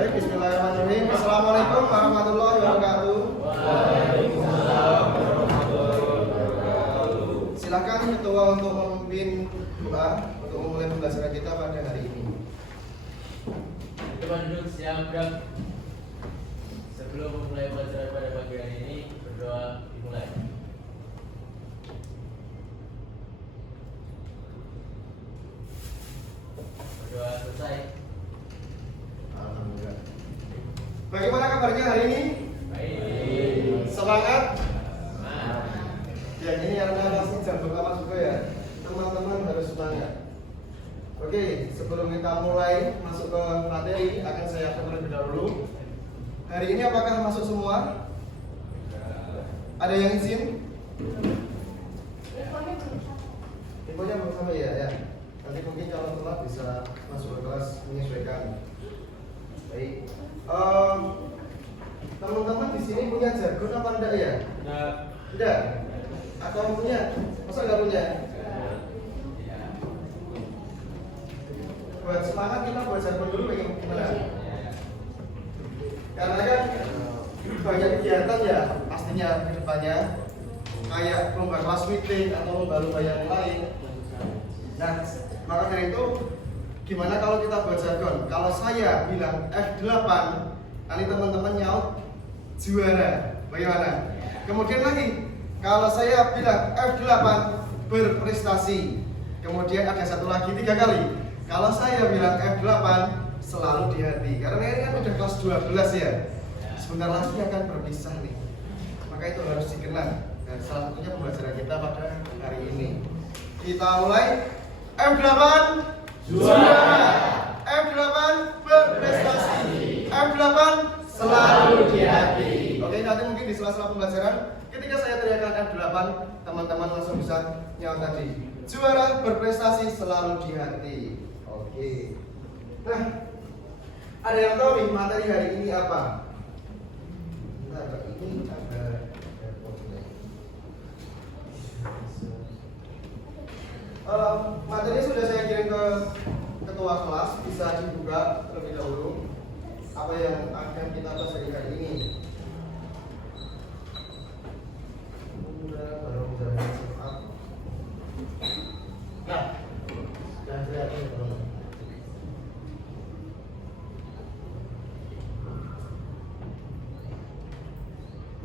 Baik, bismillahirrahmanirrahim. Assalamualaikum warahmatullahi wabarakatuh. Waalaikumsalam warahmatullahi wabarakatuh. Silakan ketua untuk memimpin doa untuk memulai pembelajaran kita pada hari ini. Teman duduk siap gerak. Sebelum memulai pembelajaran pada pagi hari ini, berdoa dimulai. Berdoa selesai. Alhamdulillah. Bagaimana kabarnya hari ini? Baik. Semangat? Semangat. Ya, ini yang pasti jam pertama juga ya. Teman-teman harus semangat. Oke, sebelum kita mulai masuk ke materi, akan saya akan terlebih dahulu. Hari ini apakah masuk semua? Ada yang izin? Infonya belum sampai ya. Nanti mungkin kalau telat bisa masuk ke kelas menyesuaikan. Baik. Teman-teman di sini punya jargon apa enggak ya? Tidak. Atau punya? Masa enggak punya? Buat semangat kita buat jargon dulu gimana? Karena kan banyak kegiatan ya pastinya ke depannya, kayak lomba kelas meeting atau lomba-lomba yang lain. Nah, maka dari itu gimana kalau kita buat jargon? Kalau saya bilang F8, nanti teman-teman nyaut juara. Bagaimana? Kemudian lagi, kalau saya bilang F8 berprestasi. Kemudian ada satu lagi 3 kali. Kalau saya bilang F8 selalu di hati. Karena ini kan udah kelas 12 ya. Sebentar lagi akan berpisah nih. Maka itu harus dikenang. Dan salah satunya pembelajaran kita pada hari ini. Kita mulai. F8 juara. F8 berprestasi. F8 selalu di hati. Oke, nanti mungkin di sela-sela pembelajaran ketika saya teriakkan F8, teman-teman langsung bisa nyaut tadi. Juara berprestasi selalu di hati. Oke. Nah, ada yang tahu nih materi hari ini apa? Nah, ini ada materi sudah saya kirim ke ketua kelas, bisa dibuka terlebih dahulu apa yang akan kita bahas hari ini. Nah, sudah saya kirim.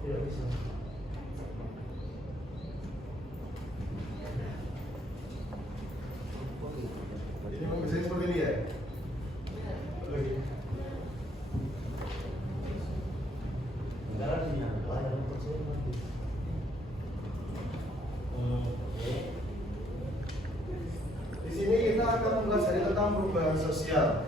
Tidak bisa. Ini mau bisa seperti ini ya? Oke. Di sini kita akan mempelajari tentang perubahan sosial.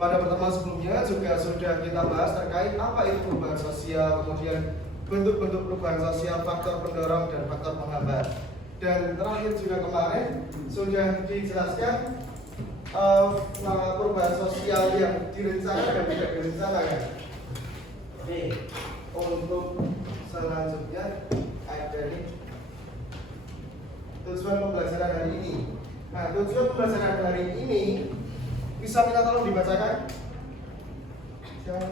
Pada pertemuan sebelumnya juga sudah kita bahas terkait apa itu perubahan sosial, kemudian bentuk-bentuk perubahan sosial, faktor pendorong dan faktor penghambat. Dan terakhir juga kemarin sudah dijelaskan perubahan sosial yang direncanakan dan tidak direncanakan. Oke, untuk selanjutnya ada nih tujuan pembelajaran hari ini. Nah, tujuan pembelajaran hari ini bisa minta tolong dibacakan. Tujuan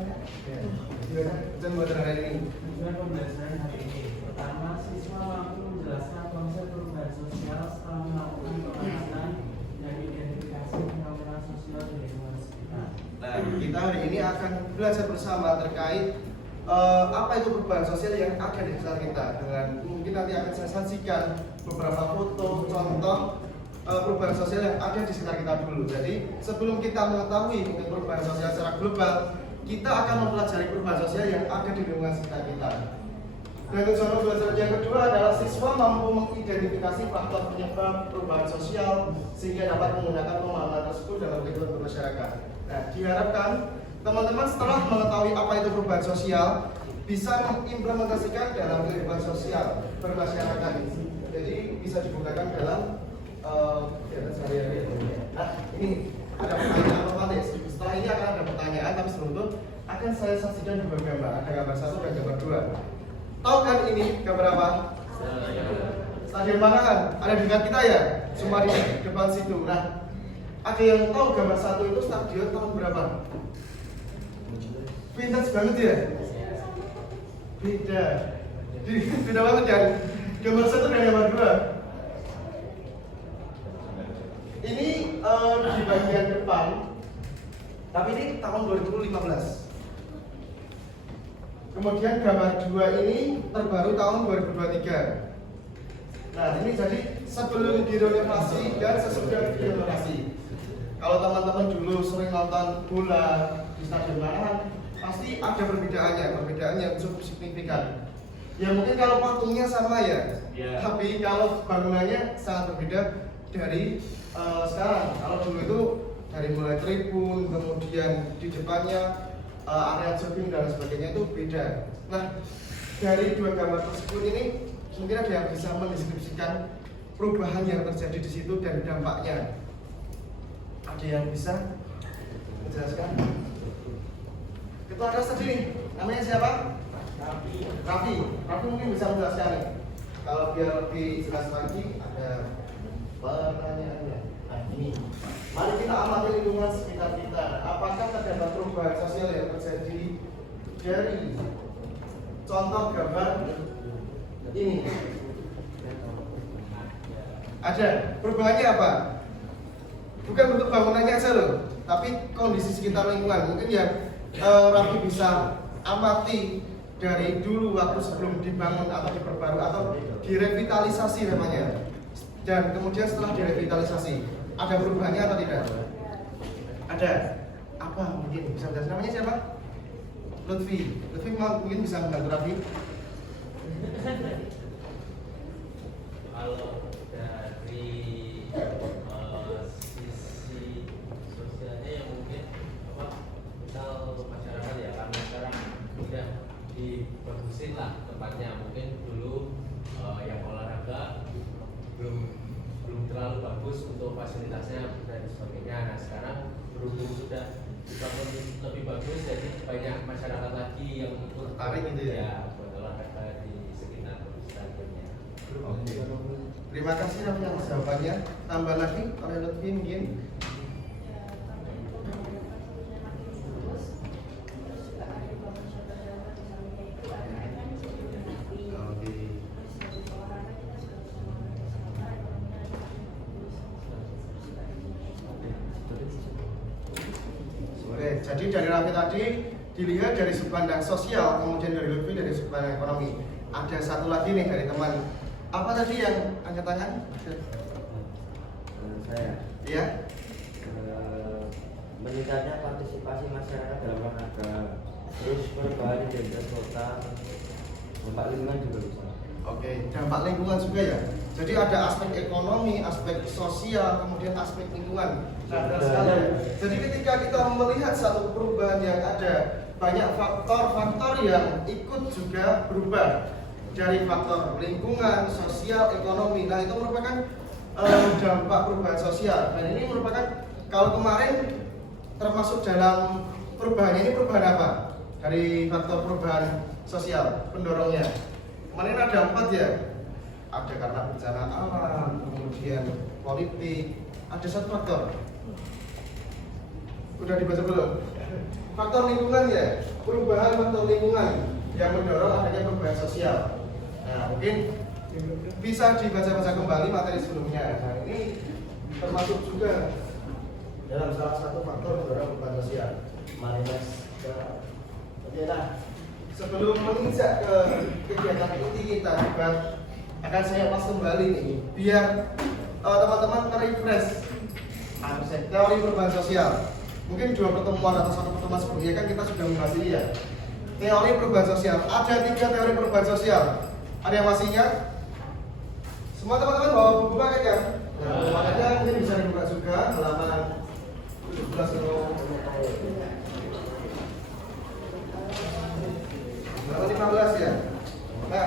pembelajaran hari ini. Tujuan pembelajaran hari ini. Pertama, siswa mampu menjelaskan konsep perubahan sosial setelah melakukan pengamatan dan identifikasi fenomena sosial di lingkungan sekitar. Nah, kita hari ini akan belajar bersama terkait apa itu perubahan sosial yang ada di sekitar kita. Dengan mungkin nanti akan saya sajikan beberapa foto contoh perubahan sosial yang ada di sekitar kita dulu. Jadi sebelum kita mengetahui perubahan sosial secara global, kita akan mempelajari perubahan sosial yang ada di lingkungan sekitar kita. Dan tujuan pembelajaran yang kedua adalah siswa mampu mengidentifikasi faktor penyebab perubahan sosial sehingga dapat menggunakan pemahaman tersebut dalam kehidupan bermasyarakat. Nah, diharapkan teman-teman setelah mengetahui apa itu perubahan sosial bisa mengimplementasikan dalam kehidupan sosial bermasyarakat. Jadi bisa digunakan dalam kegiatan sehari-hari. Nah, ini ada pertanyaan otomatis. Setelah ini akan ada pertanyaan, tapi sebelum itu akan saya saksikan dua gambar. Ada gambar 1 dan gambar 2. Tahu kan ini gambar apa? Stadion Manahan. Ada di dekat kita ya? Cuma di depan situ. Nah, ada yang tahu gambar 1 itu stadion tahun berapa? Vintage banget ya? Beda. Beda banget ya. Gambar 1 dan gambar 2. Ini di bagian depan. Tapi ini tahun 2015. Kemudian gambar 2 ini terbaru tahun 2023. Nah, ini jadi sebelum direnovasi dan sesudah direnovasi. Kalau teman-teman dulu sering nonton bola di Stadion Manahan, pasti ada perbedaan yang cukup signifikan. Ya mungkin kalau patungnya sama ya, tapi kalau bangunannya sangat berbeda dari sekarang. Kalau dulu itu dari mulai tribun, kemudian di depannya area jogging dan sebagainya itu beda. Nah, dari dua gambar tersebut ini mungkin ada yang bisa mendeskripsikan perubahan yang terjadi di situ dan dampaknya. Ada yang bisa menjelaskan? Ketua Adas tadi nih, namanya siapa? Raffi mungkin bisa menjelaskan nih. Kalau biar lebih jelas lagi, ada pertanyaannya. Nah ini, mari kita amati lingkungan sekitar kita. Apakah terdapat perubahan sosial yang terjadi dari contoh gambar ini? Ada. Perubahannya apa? Bukan bentuk bangunannya aja loh, tapi kondisi sekitar lingkungan. Mungkin yang Raffi bisa amati dari dulu waktu sebelum dibangun atau diperbarui atau direvitalisasi namanya. Dan kemudian setelah direvitalisasi, ada perubahannya atau tidak? Ada. Apa mungkin bisa jelas namanya siapa? Lutfi mungkin bisa membantu Raffi. Kalau dari sisi sosialnya yang mungkin misal masyarakat ya, karena sekarang udah dibagusin lah tempatnya. Mungkin dulu yang olahraga belum terlalu bagus untuk fasilitasnya dan sebagainya. Nah sekarang berhubung sudah dibangun lebih bagus, jadi banyak masyarakat lagi yang ikut tertarik gitu ya? Buat olahraga di sekitar stadionnya. Oke. Terima kasih atas jawabannya. Tambah lagi oleh Lutfi mungkin. Jadi dari Raffi tadi dilihat dari sudut pandang sosial, kemudian dari Lutfi dari sudut pandang ekonomi. Ada satu lagi nih dari teman. Apa tadi yang angkat tangan? Saya. Iya. Meningkatnya partisipasi masyarakat dalam olahraga, terus perubahan identitas kota, dampak lingkungan juga bisa. Oke, dampak lingkungan juga ya. Jadi ada aspek ekonomi, aspek sosial, kemudian aspek lingkungan. Nah, jadi ketika kita melihat satu perubahan yang ada, banyak faktor-faktor yang ikut juga berubah dari faktor lingkungan, sosial, ekonomi. Nah, itu merupakan dampak perubahan sosial. Dan ini merupakan, kalau kemarin termasuk dalam perubahannya, ini perubahan apa? Dari faktor perubahan sosial, pendorongnya. Kemarin ada 4 ya. Ada karena bencana alam, kemudian politik, ada 1 faktor. Udah dibaca belum? Faktor lingkungan ya, perubahan faktor lingkungan yang mendorong adanya perubahan sosial. Nah, mungkin bisa dibaca-baca kembali materi sebelumnya. Nah, ini termasuk juga dalam salah satu faktor mendorong perubahan sosial. Mari mas. Oke, nah sebelum menginjak ke kegiatan inti kita juga akan saya pas kembali nih, biar teman-teman refresh teori perubahan sosial. Mungkin 2 pertemuan atau 1 pertemuan sebelumnya kan kita sudah membahas ini ya. Teori perubahan sosial. Ada 3 teori perubahan sosial. Ada yang masih ingat? Semua teman-teman bawa buku paket kan? Nah, makanya mungkin bisa dibuka juga halaman 17 15 ya. Nah,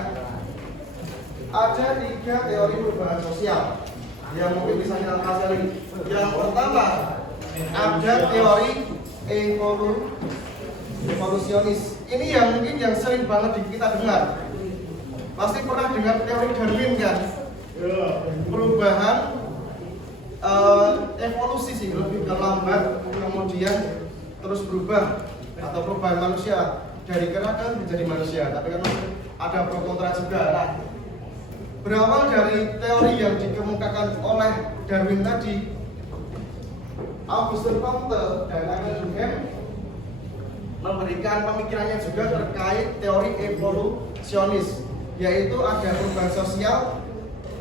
ada 3 teori perubahan sosial yang mungkin bisa kita pelajari. Yang pertama, ada teori evolusionis. Ini yang mungkin yang sering banget kita dengar. Pasti pernah dengar teori Darwin kan? Perubahan evolusi sih, lebih ke lambat kemudian terus berubah. atau perubahan manusia dari kera menjadi manusia. Tapi kan ada pro kontra juga. Nah, berawal dari teori yang dikemukakan oleh Darwin tadi, Auguste Comte dan Emil Durkheim memberikan pemikirannya juga terkait teori evolusionis, yaitu ada perubahan sosial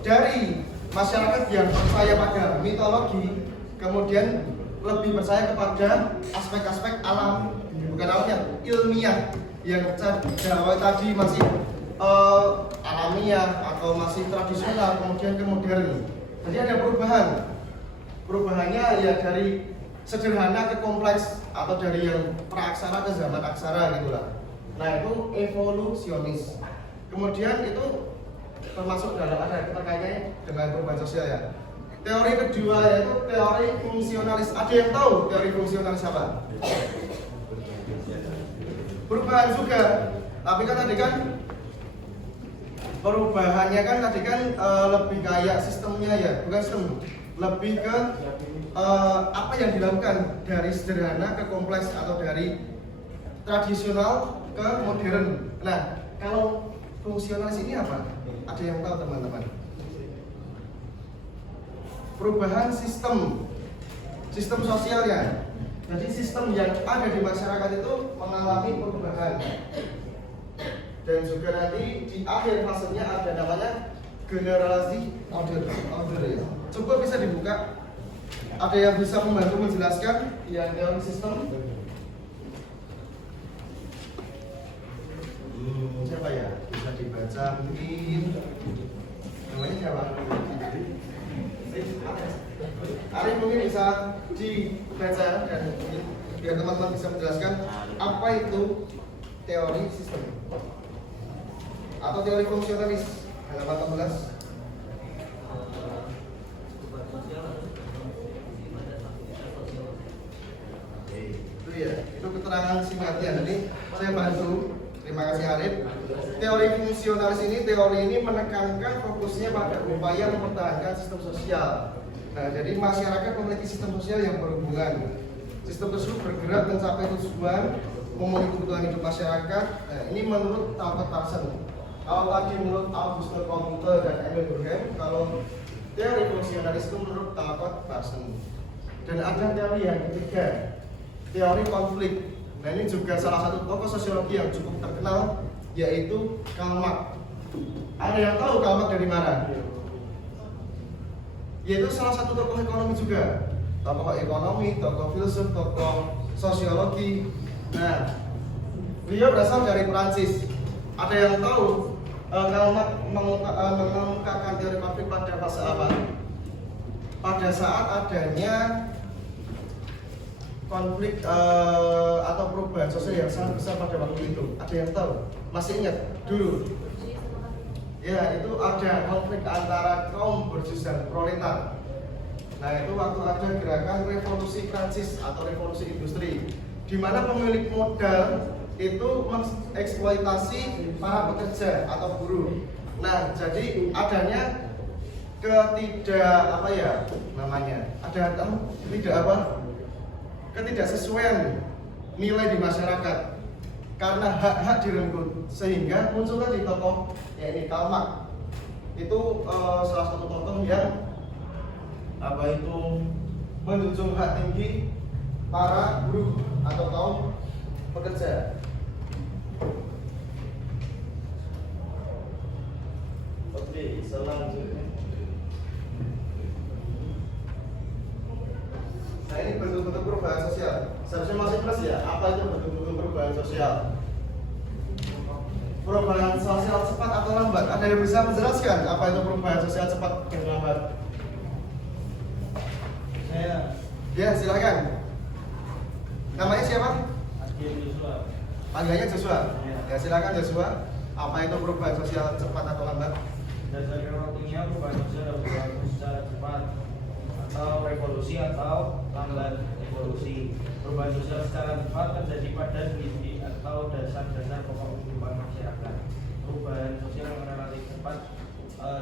dari masyarakat yang percaya pada mitologi, kemudian lebih percaya kepada aspek-aspek alam, bukan alamnya, ilmiah, yang tadi masih alamiah atau masih tradisional, kemudian ke modern. Jadi ada perubahannya ya dari sederhana ke kompleks, atau dari yang praaksara ke zaman aksara gitulah. Nah, itu evolusionis. Kemudian itu termasuk dalam ada terkaitnya dengan perubahan sosial ya. Teori kedua yaitu teori fungsionalis. Ada yang tahu teori fungsionalis apa? Perubahan juga, tapi kan tadi kan perubahannya kan tadi kan lebih kayak sistemnya ya, bukan sistem, lebih ke apa yang dilakukan dari sederhana ke kompleks atau dari tradisional ke modern. Nah, kalau fungsionalis ini apa? Ada yang tahu teman-teman? Perubahan sistem sosialnya. Jadi sistem yang ada di masyarakat itu mengalami perubahan. Dan juga nanti di akhir fasenya ada namanya generasi order ya. Coba bisa dibuka. Ada yang bisa membantu menjelaskan yang teori sistem? Siapa ya? Bisa dibaca mungkin. Namanya siapa? Arif mungkin bisa dibaca dan biar teman-teman bisa menjelaskan apa itu teori sistem atau teori fungsionalis halaman 16. Itu ya, itu keterangan singkatnya. Jadi saya bantu. Terima kasih Arif. Teori fungsionalis teori ini menekankan fokusnya pada upaya mempertahankan sistem sosial. Nah, jadi masyarakat memiliki sistem sosial yang berhubungan. Sistem tersebut bergerak mencapai tujuan, memenuhi kebutuhan hidup masyarakat. Nah, ini menurut Albert Parson. Kalau tadi menurut Auguste Comte dan Emil Durkheim, kalau teori fungsionalis itu menurut Albert Parson. Dan ada teori yang ketiga, teori konflik. Nah, ini juga salah satu tokoh sosiologi yang cukup terkenal, yaitu Karl Marx. Ada yang tahu Karl Marx dari mana? Yaitu salah satu tokoh ekonomi juga. Tokoh ekonomi, tokoh filsuf, tokoh sosiologi. Nah, beliau berasal dari Perancis. Ada yang tahu Karl Marx mengemukakan teori konflik pada fase apa? Pada saat adanya konflik atau perubahan sosial yang sangat besar pada waktu itu. Ada yang tahu? Masih ingat dulu? Ya, itu ada konflik antara kaum borjuis dan proletar. Nah, itu waktu ada gerakan revolusi Prancis atau revolusi industri, di mana pemilik modal itu mengeksploitasi para pekerja atau buruh. Nah, jadi adanya ketidaksesuaian nilai di masyarakat karena hak-hak direnggut, sehingga muncullah di tokoh yaitu Karl Marx. Itu salah satu tokoh yang menjunjung hak tinggi para buruh atau kaum pekerja. Oke, selanjutnya. Nah, ini bentuk-bentuk perubahan sosial. Seharusnya masih plus ya. Apa itu bentuk-bentuk perubahan sosial? Perubahan sosial cepat atau lambat? Ada yang bisa menjelaskan apa itu perubahan sosial cepat dan lambat? Saya. Ya, silakan. Namanya siapa? Joshua. Panggilannya Joshua. Ya. Ya, silakan Joshua. Apa itu perubahan sosial cepat atau lambat? Dasar waktunya perubahan sosial dapat berlaku secara cepat atau revolusi atau lambat evolusi. Perubahan sosial secara cepat terjadi pada diri atau dasar-dasar pokok kehidupan masyarakat. Perubahan sosial yang relatif cepat,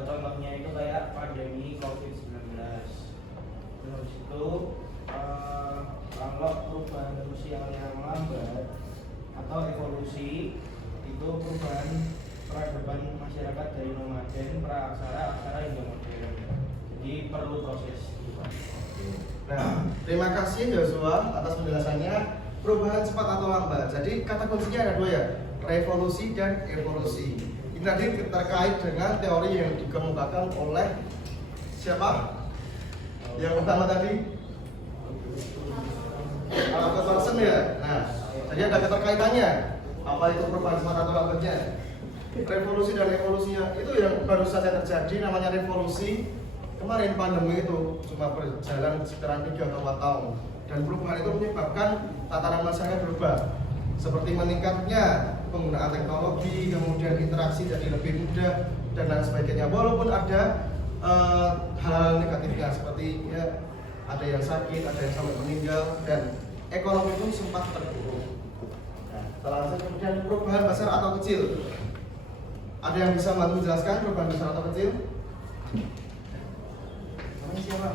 contohnya itu kayak pandemi COVID-19. Terus itu Kalau perubahan sosial yang lambat atau evolusi itu perubahan peradaban masyarakat dari nomaden, praaksara, aksara hingga modern. Jadi perlu proses. Nah, terima kasih Joshua atas penjelasannya. Perubahan cepat atau lambat. Jadi kata kuncinya ada dua ya, revolusi dan evolusi. Ini tadi terkait dengan teori yang dikemukakan oleh siapa? Yang utama tadi? Albert Thomson ya. Nah, jadi ada keterkaitannya. Apa itu perubahan cepat atau lambatnya? Revolusi dan evolusinya itu yang baru saja terjadi, namanya revolusi. Kemarin pandemi itu cuma berjalan sekitaran 3 atau 4 tahun. Dan perubahan itu menyebabkan tatanan masyarakat berubah, seperti meningkatnya penggunaan teknologi, kemudian interaksi jadi lebih mudah dan lain sebagainya. Walaupun ada hal negatifnya seperti ya ada yang sakit, ada yang sampai meninggal, dan ekonomi pun sempat terpuruk. Nah, setelah kemudian perubahan besar atau kecil, ada yang bisa bantu menjelaskan perubahan besar atau kecil? Namanya siapa?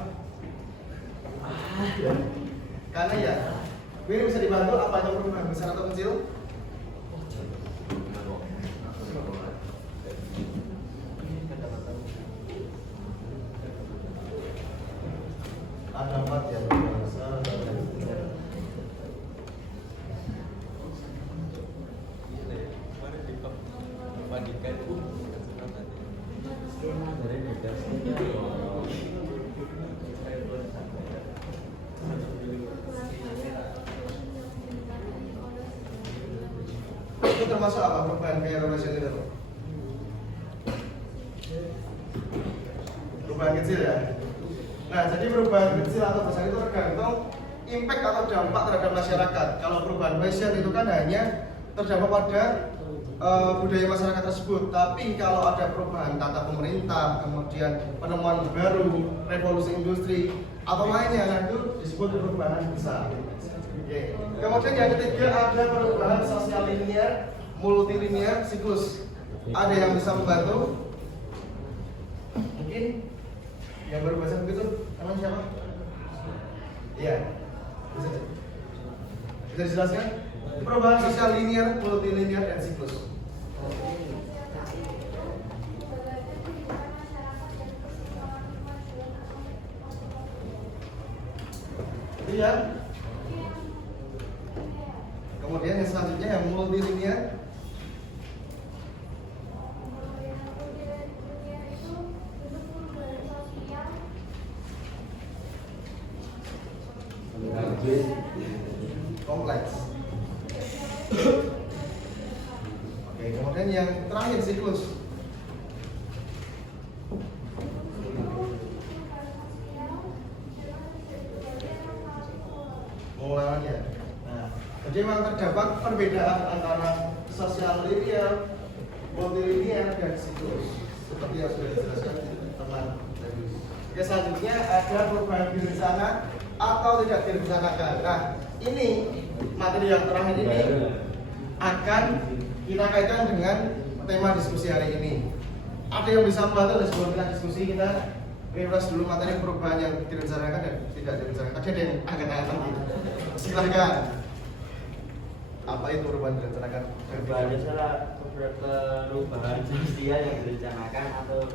Karena ya, ini bisa dibantu apa itu perubahan besar atau kecil? Ada 4 ya, perubahan besar atau kecil. Itu termasuk apa perubahan kayak revolusi itu? Perubahan kecil ya. Nah, jadi perubahan kecil atau besar itu tergantung impact atau dampak terhadap masyarakat. Kalau perubahan fashion itu kan hanya terdampak pada budaya masyarakat tersebut. Tapi kalau ada perubahan tata pemerintah, kemudian penemuan baru, revolusi industri atau lainnya, nah itu disebut perubahan besar. Oke. Kemudian yang ketiga ada perubahan sosial linier, multilinear, siklus. Ada yang bisa membantu? Mungkin yang baru baca begitu, namanya siapa? Iya. Bisa dijelaskan? Perubahan sosial linier, multilinear, dan siklus. Iya. Kemudian yang selanjutnya yang multilinear. Kompleks. Oke, kemudian yang terakhir siklus. Pengulangannya. Nah, jadi memang terdapat perbedaan antara sosial linear, multilinear, dan siklus. Seperti yang sudah dijelaskan teman tadi. Oke, selanjutnya ada perubahan direncana atau tidak direncanakan. Nah, ini materi yang terakhir ini akan kita kaitkan dengan tema diskusi hari ini. Ada yang bisa membantu sebelum kita diskusi, kita refresh dulu materi perubahan yang direncanakan dan tidak direncanakan. Ada yang angkat tangan lagi. Silahkan. Apa itu perubahan direncanakan? Perubahan adalah perubahan sosial yang direncanakan atau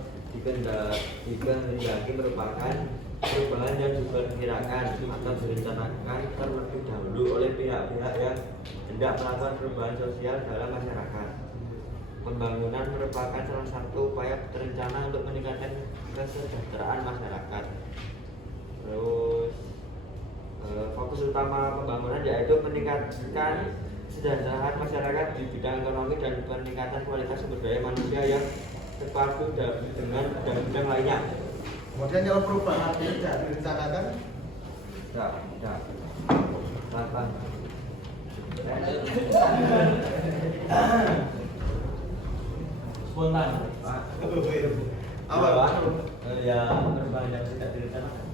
dikehendaki merupakan perubahan yang diperkirakan atau direncanakan terlebih dahulu oleh pihak-pihak yang hendak melakukan perubahan sosial dalam masyarakat. Pembangunan merupakan salah satu upaya terencana untuk meningkatkan kesejahteraan masyarakat. Terus fokus utama pembangunan yaitu meningkatkan kesejahteraan masyarakat di bidang ekonomi dan peningkatan kualitas sumber daya manusia yang terpadu dengan bidang-bidang lainnya. Kemudian kalau perubahan tidak direncanakan, tidak. Spontan. apa? Ya, perubahan yang tidak direncanakan.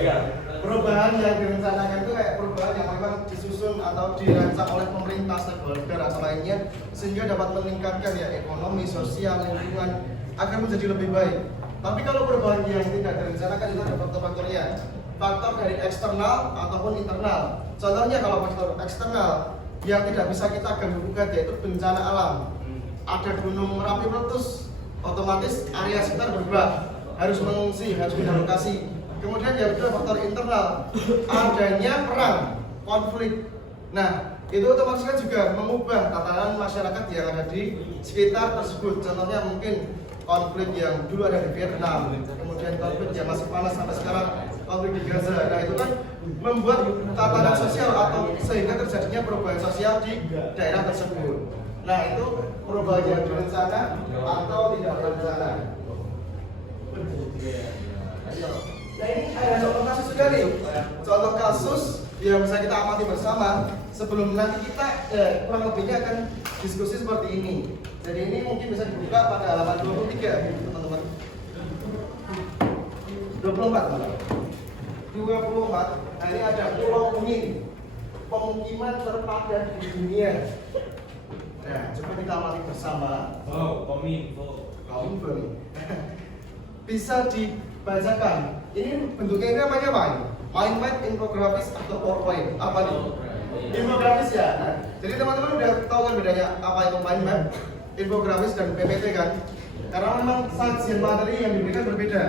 Ya. Perubahan yang direncanakan itu kayak perubahan yang memang disusun atau dirancang oleh pemerintah, stakeholder atau lainnya sehingga dapat meningkatkan ya ekonomi, sosial, lingkungan agar menjadi lebih baik. Tapi kalau perubahan yang tidak direncanakan itu ada faktor-faktornya. faktor dari eksternal ataupun internal. Contohnya kalau faktor eksternal yang tidak bisa kita ganggu gugat yaitu bencana alam. Ada gunung Merapi meletus, otomatis area sekitar berubah, harus mengungsi, harus pindah lokasi. Kemudian yang kedua faktor internal, adanya perang, konflik. Nah, itu otomatis kan juga mengubah tatanan masyarakat yang ada di sekitar tersebut. Contohnya mungkin konflik yang dulu ada di Vietnam, kemudian konflik yang masih panas sampai sekarang, konflik di Gaza. Nah, itu kan membuat tatanan sosial atau sehingga terjadinya perubahan sosial di daerah tersebut. Nah, itu perubahan yang direncana atau tidak direncana. Nah, ini ada contoh kasus juga nih. Contoh kasus yang bisa kita amati bersama sebelum nanti kita kurang lebihnya akan diskusi seperti ini. Jadi ini mungkin bisa dibuka pada halaman 23, teman-teman. 24, teman-teman. 24. Nah, ini ada Pulau Bungin, pemukiman terpadat di dunia. Nah, coba kita amati bersama. Kominfo. Bisa dibacakan. Ini bentuknya ini namanya apa ini? Mind map, infografis atau PowerPoint? Apa nih? Infografis ya. Nah, jadi teman-teman udah tahu kan bedanya apa itu mind map, infografis dan PPT kan? Karena memang sajian materi yang diberikan berbeda.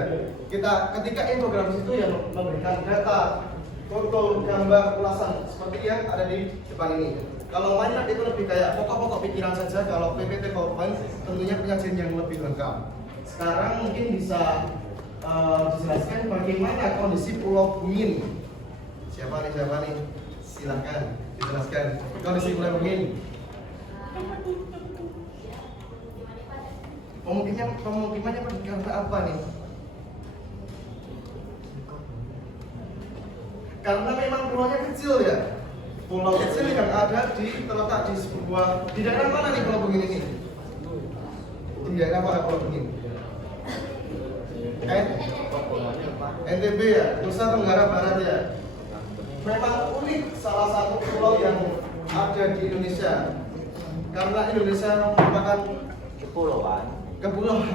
Ketika infografis itu yang memberikan data, foto, gambar, ulasan seperti yang ada di depan ini. Kalau mind map itu lebih kayak pokok-pokok pikiran saja. Kalau PPT PowerPoint tentunya penyajian yang lebih lengkap. Sekarang mungkin bisa dijelaskan bagaimana kondisi Pulau Bungin. Siapa nih? Silahkan dijelaskan kondisi Pulau Bungin. Pemukimannya karena apa nih? Karena memang pulaunya kecil ya. Pulau kecil yang ada terletak di daerah mana nih Pulau Bungin ini? Di daerah mana Pulau Bungin? NTB ya, Nusa Tenggara Barat ya. Memang unik, salah satu pulau yang ada di Indonesia. Karena Indonesia merupakan kepulauan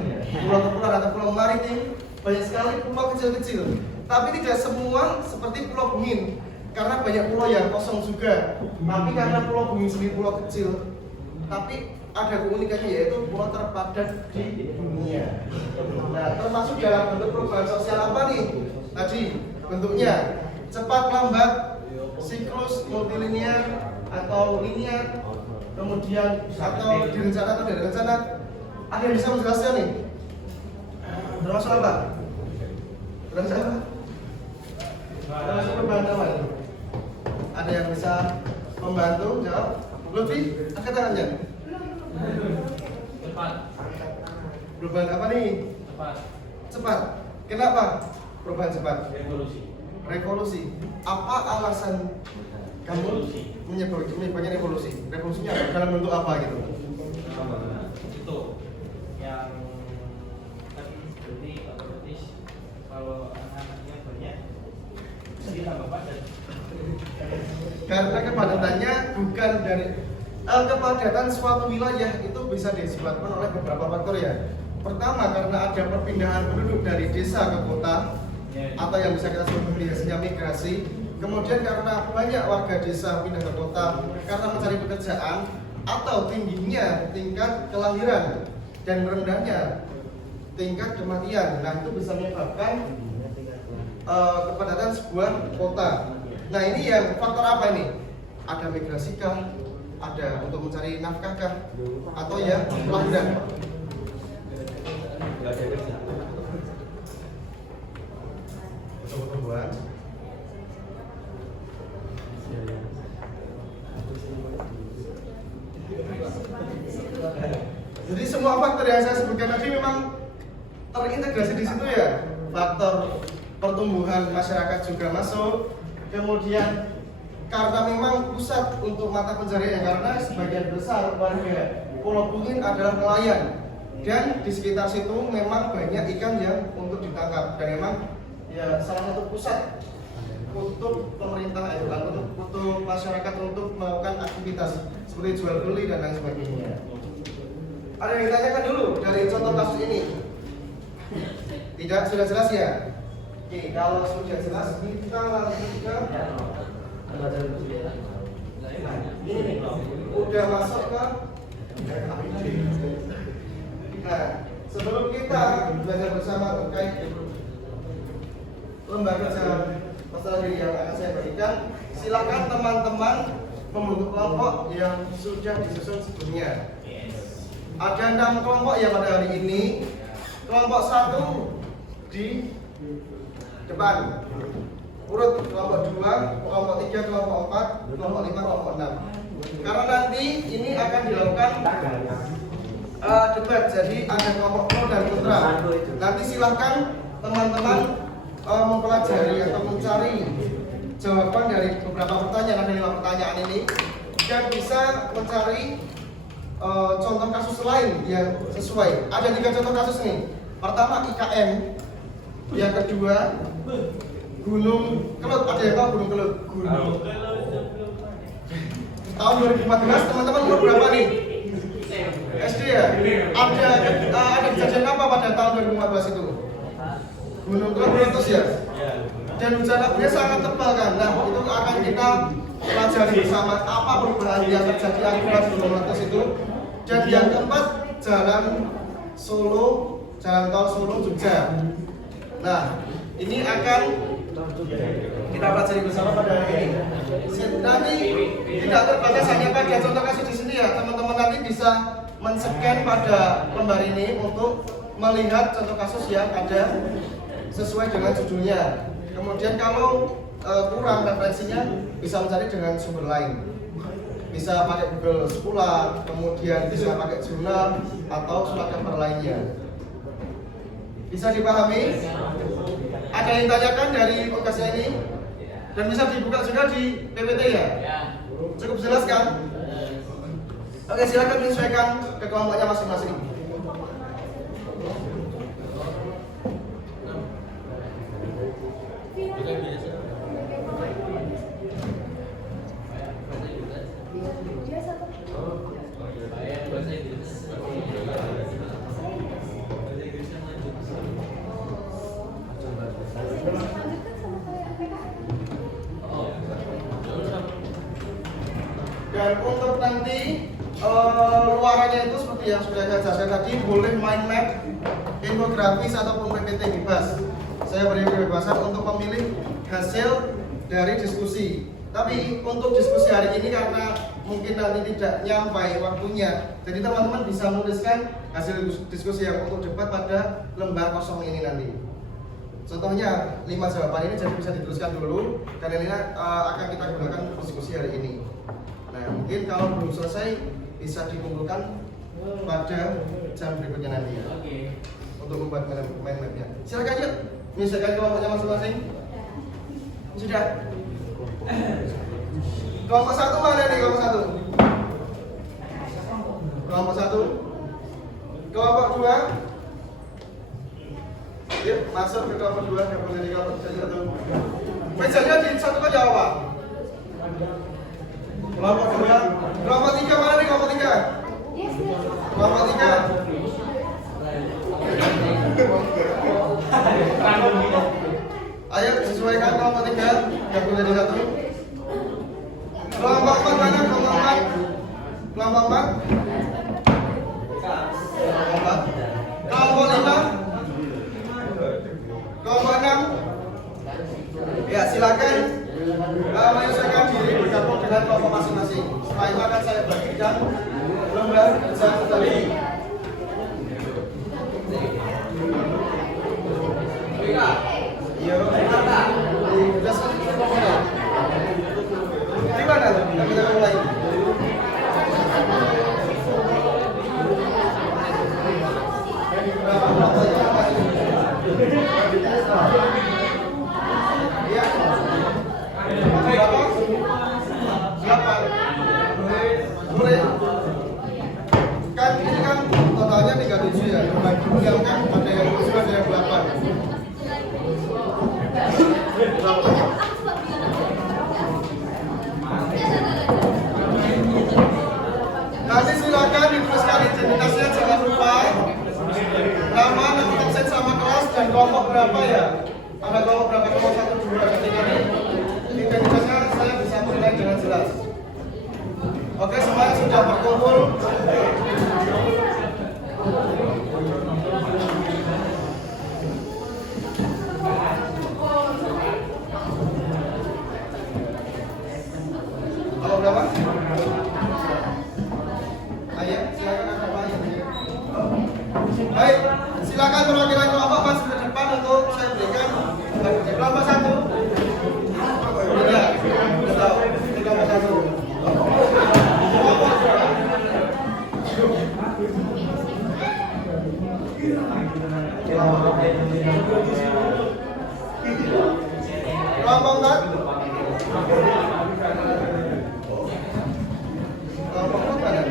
ya. Pulau-kepulauan atau pulau maritim, banyak sekali pulau kecil-kecil. Tapi tidak semua seperti Pulau Bungin. Karena banyak pulau yang kosong juga. Tapi karena Pulau Bungin sendiri pulau kecil, tapi ada keunikannya yaitu pulau terpadat di dunia. Nah, termasuk dalam bentuk perubahan sosial apa nih? Tadi bentuknya cepat lambat, siklus multilinear atau linear, kemudian atau direncana atau tidak direncana. Ada yang bisa menjelaskan nih? Termasuk apa? Termasuk apa? Termasuk perubahan apa nih? Ada yang bisa membantu jawab? Lebih angkat tangannya. Cepat. Perubahan apa nih? Cepat. Kenapa perubahan cepat? Revolusi. Apa alasan kamu menyebutnya revolusi? Revolusinya apa? Dalam bentuk apa gitu? Itu yang kan seperti otomatis kalau anak-anaknya banyak jadi tambah padat. Karena kepadatannya bukan dari kepadatan suatu wilayah itu bisa disebabkan oleh beberapa faktor ya. Pertama, karena ada perpindahan penduduk dari desa ke kota atau yang bisa kita sebut biasanya migrasi. Kemudian karena banyak warga desa pindah ke kota karena mencari pekerjaan atau tingginya tingkat kelahiran dan rendahnya tingkat kematian. Nah, itu bisa menyebabkan kepadatan sebuah kota. Nah, ini yang faktor apa ini? Ada migrasi kah? Ada untuk mencari nafkah kah? Atau ya kelahiran? Pertumbuhan. Jadi semua faktor yang saya sebutkan tadi memang terintegrasi di situ ya. Faktor pertumbuhan masyarakat juga masuk. Kemudian karena memang pusat untuk mata pencarian karena sebagian besar warga Pulau Bungin adalah nelayan dan di sekitar situ memang banyak ikan yang untuk ditangkap dan memang ya salah satu pusat untuk pemerintah untuk masyarakat untuk melakukan aktivitas seperti jual beli dan lain sebagainya. Ada yang ditanyakan dulu dari contoh kasus ini? Tidak, sudah jelas ya? Oke, kalau sudah jelas kita langsung ke ini udah masuk ke nah, sebelum kita belajar bersama terkait lembaga kerja masalah diri yang akan saya bagikan, silakan teman-teman membentuk kelompok yang sudah disusun sebelumnya. Ada 6 kelompok yang pada hari ini. Kelompok 1 di depan, urut kelompok 2, kelompok 3, kelompok 4, kelompok 5, kelompok 6. Karena nanti ini akan dilakukan debat, jadi ada kelompok pro dan kontra. Nanti silahkan teman-teman mempelajari atau mencari jawaban dari beberapa pertanyaan, ada 5 pertanyaan ini, dan bisa mencari contoh kasus lain yang sesuai. Ada 3 contoh kasus nih. Pertama IKN, yang kedua Gunung Kelut. Ada yang tahu Gunung Kelut? Tahun 2014 teman-teman umur berapa nih? SD ya? Ada kejadian apa pada tahun 2014 itu? Gunung Kelut meletus ya? Dan hujan abunya sangat tebal kan? Nah itu akan kita pelajari bersama apa perubahan yang terjadi akibat gunung meletus itu. Dan yang keempat jalan tol Solo Jogja. Nah ini akan kita pelajari bersama pada hari ini. Nanti tidak terbatas hanya pada contoh kasus di sini ya, teman-teman nanti bisa men-scan pada lembar ini untuk melihat contoh kasus yang ada sesuai dengan judulnya. Kemudian kalau kurang referensinya bisa mencari dengan sumber lain. Bisa pakai Google Scholar, kemudian bisa pakai jurnal atau surat kabar lainnya. Bisa dipahami? Ada yang ditanyakan dari tugasnya ini? Dan bisa dibuka juga di PPT ya? Cukup jelas kan? Oke, silakan menyesuaikan ke kelompoknya masing-masing. Dan untuk nanti luarannya itu seperti yang sudah saya jelaskan tadi, boleh mind map, infografis ataupun PPT bebas. Saya beri kebebasan untuk memilih hasil dari diskusi. Tapi untuk diskusi hari ini karena mungkin nanti tidak nyampai waktunya, jadi teman-teman bisa menuliskan hasil diskusi yang untuk debat pada lembar kosong ini nanti. Contohnya 5 jawaban ini jadi bisa dituliskan dulu dan ini akan kita gunakan diskusi hari ini. Nah mungkin kalau belum selesai bisa dikumpulkan pada jam berikutnya nanti ya, untuk membuat mind mapnya. Silakan yuk, misalkan kelompoknya masing-masing. Sudah. Kelompok 1 mana nih kelompok 1? Kelompok 1. Kelompok 2. Yuk masuk ke kelompok 2, gabung dari kelompok 1. Mejanya disatukan jawab apa? Kelompok 2. Kelompok 3 mana nih kelompok 3? Kelompok 3. Ayo sesuaikan kelompok 3, gabung dari 1. Kelompok 4 mana? Kelompok 4. Kelompok 4. Kelompok 5. Kelompok 6. Ya silakan menyesuaikan diri bergabung dengan kelompok masing-masing. Setelah itu akan saya bagikan lembar kerja tadi. Iya, di mana tuh? Kita mulai. Iya. Berapa? 8. Kan ini kan totalnya 37 ya. Yang kan ada yang 9 ada yang 8. Nanti silakan dituliskan identitasnya, jangan lupa nama absen sama kelas dan kelompok berapa ya. Ada kelompok sudah berkumpul. Kalau berapa? Ayo, silakan ada apa ya? Baik, silakan perwakilan kelompok masuk ke depan untuk saya berikan kelompok 1. Iya, betul. Di kelompok 1. Kelompok 2. Kelompok 4. Kelompok 4 mana?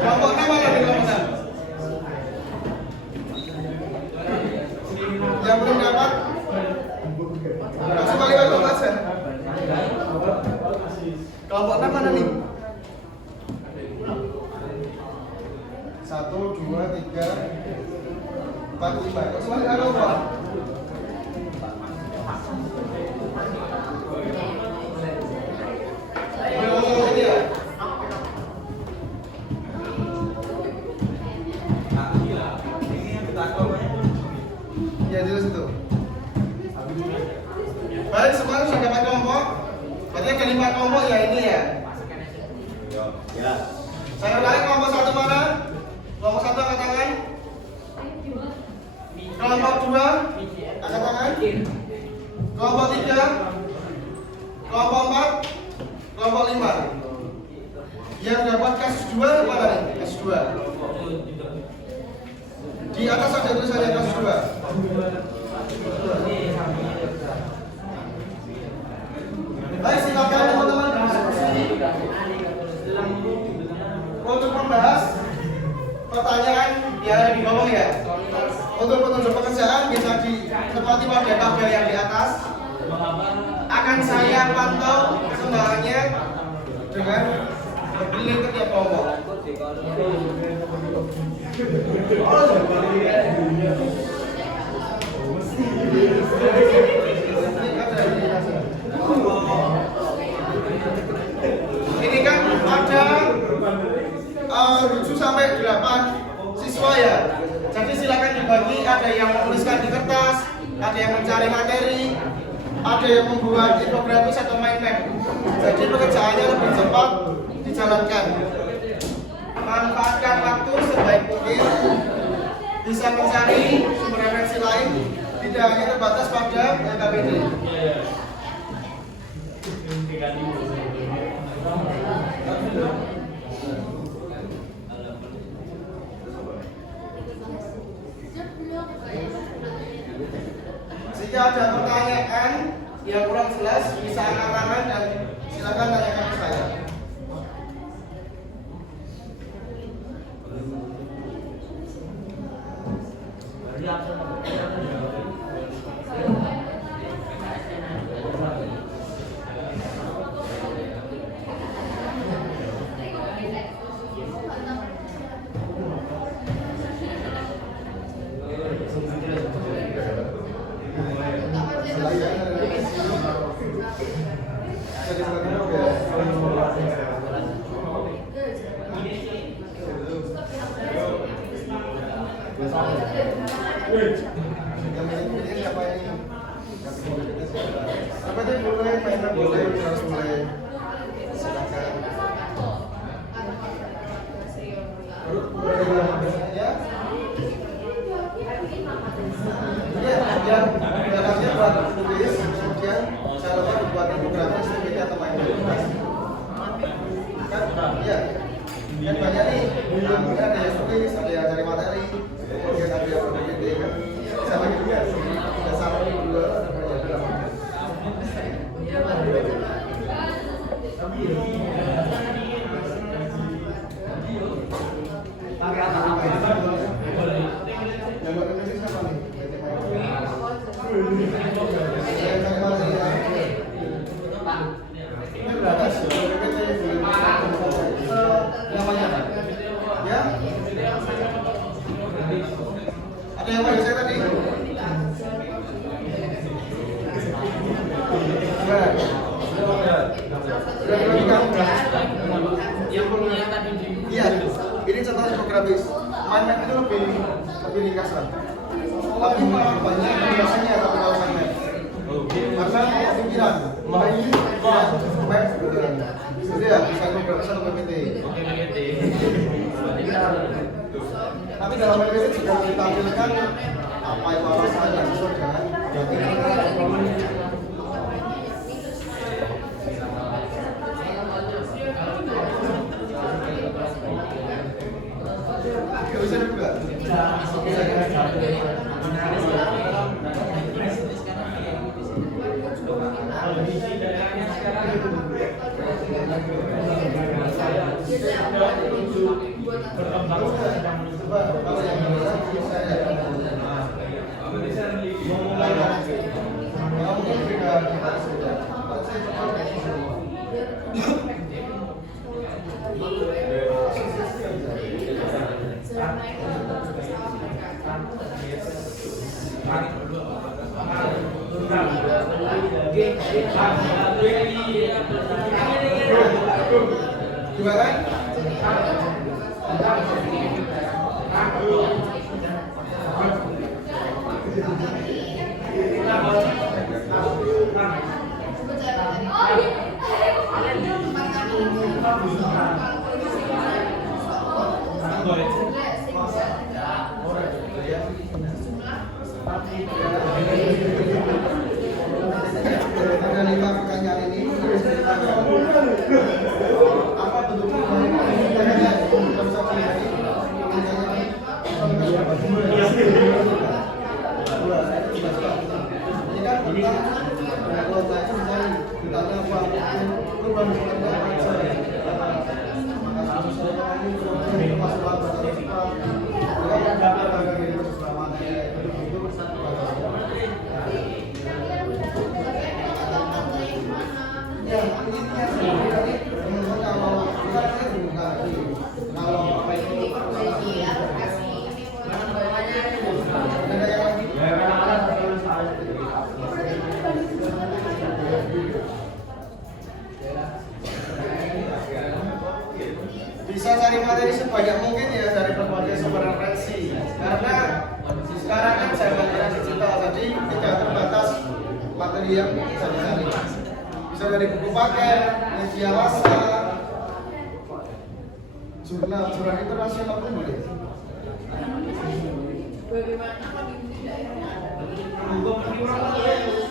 Kelompok 6 mana di kelompok 6? Yang belum dapat langsung balik ke kelompok aja. Kelompok 6 mana nih? 1, 2, 3, 4, 5. Langsung balik ke kelompok. Ya jelas itu. Baik, semua sudah dapat kelompok. Berarti ada 5 kelompok ya ini ya. Ya. Saya ulangi, kelompok 1 mana? Kelompok 1 angkat tangan. Kelompok 2 angkat tangan. Kelompok 3. Kelompok 4. Kelompok 5. Yang dapat kasus 2 mana nih? Kasus 2. Di atas ada tulisannya kasus 2. Baik, silakan teman-teman diskusi untuk membahas pertanyaan yang ada di bawah ya. Untuk petunjuk pekerjaan bisa ditempati pada tabel yang di atas. Akan saya pantau perkembangannya dengan berkeliling ke tiap kelompok. Ini kan ada 7 sampai 8 siswa ya. Jadi silakan dibagi, ada yang menuliskan di kertas, ada yang mencari materi, ada yang membuat infografis atau mind map. Jadi pekerjaannya lebih cepat dijalankan. Manfaatkan waktu sebaik mungkin, bisa mencari sumber referensi lain, tidak hanya terbatas pada LKPD. Jika ada pertanyaan yang kurang jelas, bisa angkat tangan dan silakan tanyakan ke saya. Apa itu boleh, mainan boleh, harus boleh. Silakan. Ya. Ya, belakangnya buat tulis, kemudian saya lupa dibuat infografis ini atau mainan. Kan, ya. Kan banyak nih, kemudian ada yang tulis, ada yang cari materi, kemudian ada yang PPT kan. Sama gitu ya, dasar dulu. Namanya ya, yang tadi di Iya, ini contoh infografis. Mind map itu lebih ringkas lah. Tapi malah banyak biasanya kalau mind map. Karena pikiran, ini pikiran, map gitu kan. Jadi ya bisa infografis atau PPT. Oke, PPT. Tapi dalam PPT juga ditampilkan apa itu alasan yang sesuai dengan bisa juga. Kalau di sini daerahnya sekarang berkembang sedang Coba kalau yang bisa saya mau mulai lagi. kalau mungkin juga kita sudah. Gimana? Ada 5 pertanyaan ini. Apa bentuk pertanyaan? Ini kan tentang kalau saya misalnya ditanya apa itu baru sebenarnya apa saja. Maka saya kamu masalah bahasa Jepang. Ya dapat agak dari keselamatan itu ya intinya sebenarnya kalau kita kalau apa itu bisa cari materi sebanyak mungkin ya dari berbagai sumber referensi karena sekarang kan zaman era digital jadi tidak terbatas materi yang bisa dicari bisa dari buku paket, media massa, jurnal internasional pun boleh.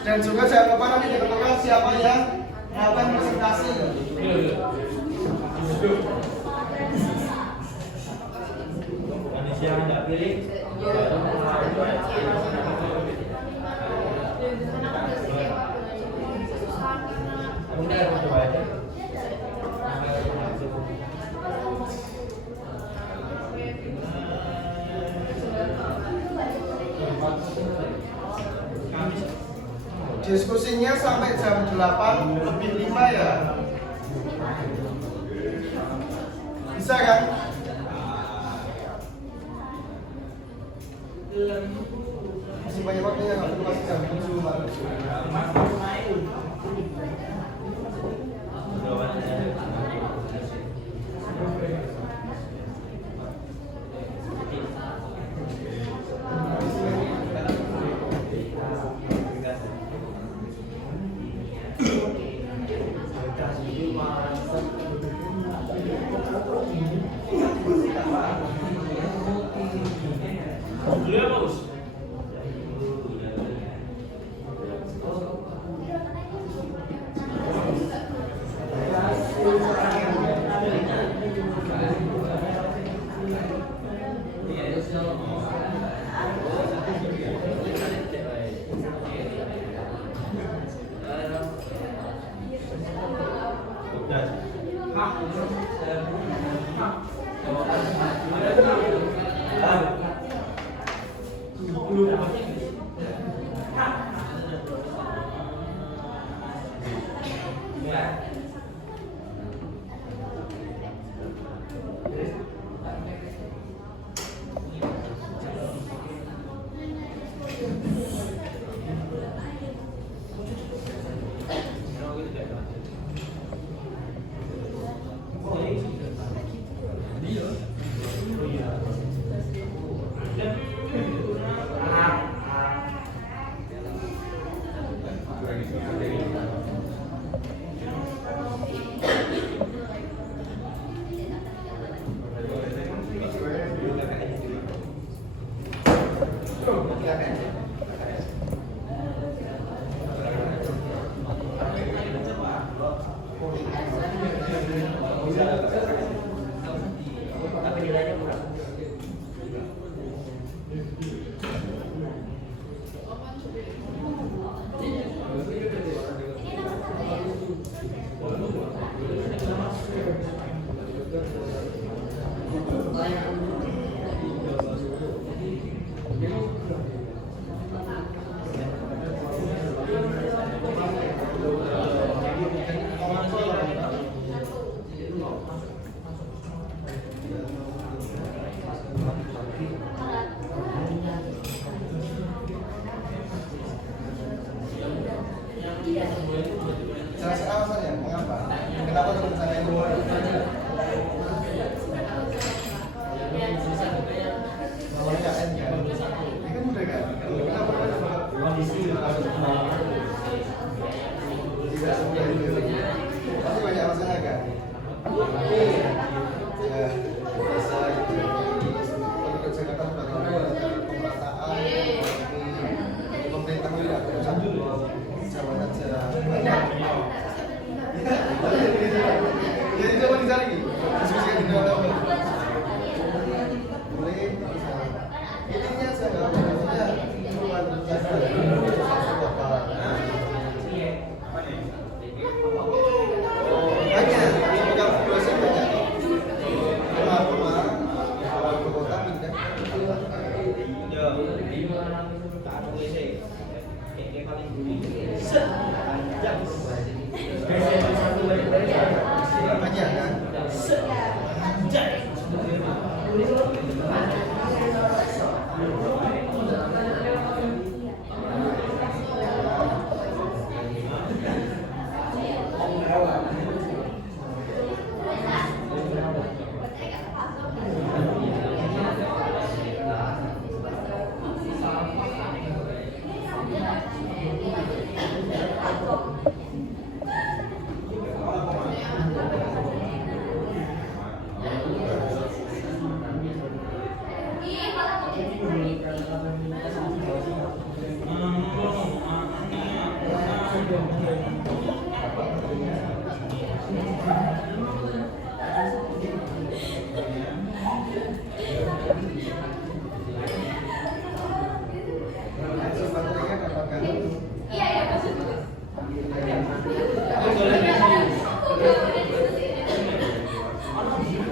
Dan juga jangan lupa nanti ditentukan siapa yang melakukan presentasi. Yang nggak pilih. Diskusinya sampai jam 8 lebih 5 ya. Bisa kan? Masih banyak waktunya, nggak perlu masih jam 7 baru. Beliau bagus.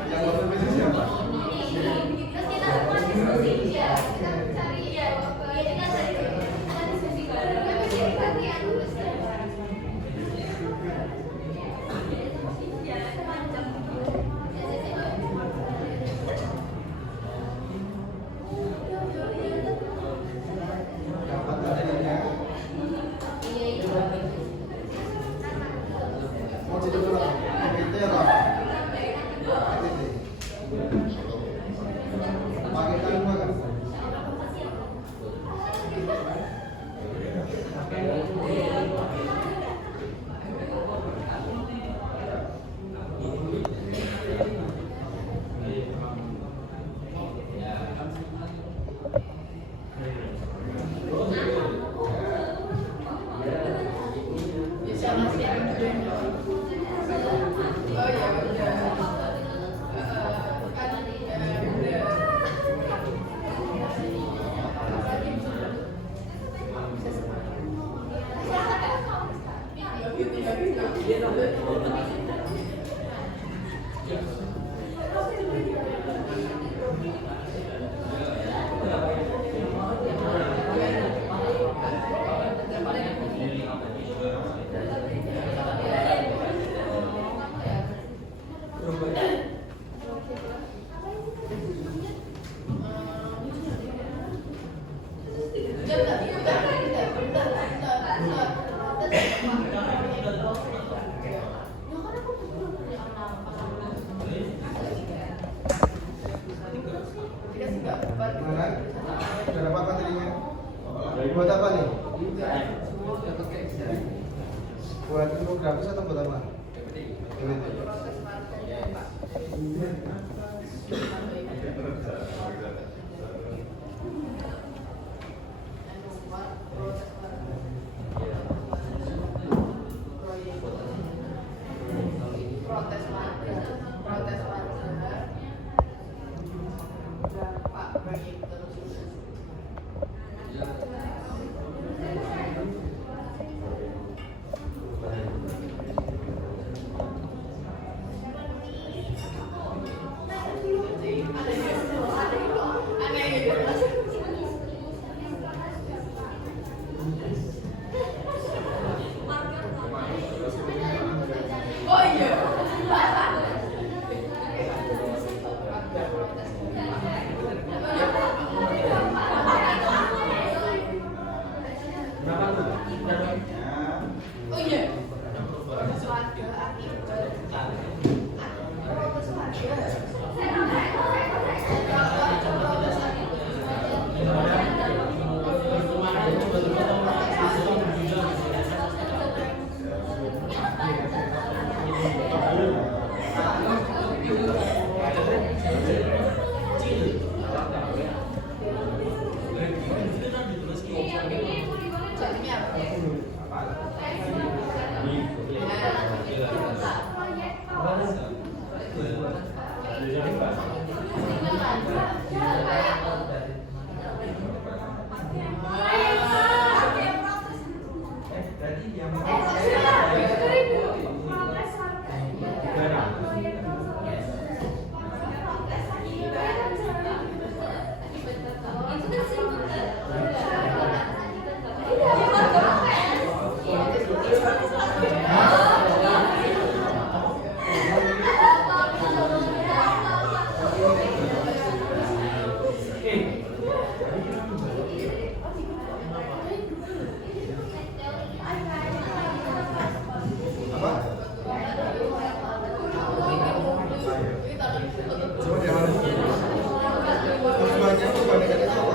Yang mau berbicara siapa? Terus kita semua diskusi ya, kita cari ya, kita cari kita diskusi bareng. Tapi jadi gantian terus ya. Ya, macam. Dapat materinya. Mau jadi berapa? PPT apa? PPT. Pakai tangan kan? Mana? Sudah dapat materinya? Buat apa nih? Buat infografis atau buat apa? Oh iya. Oh iya. Apa? Coba dia mana? Tujuannya perbandingan itu apa?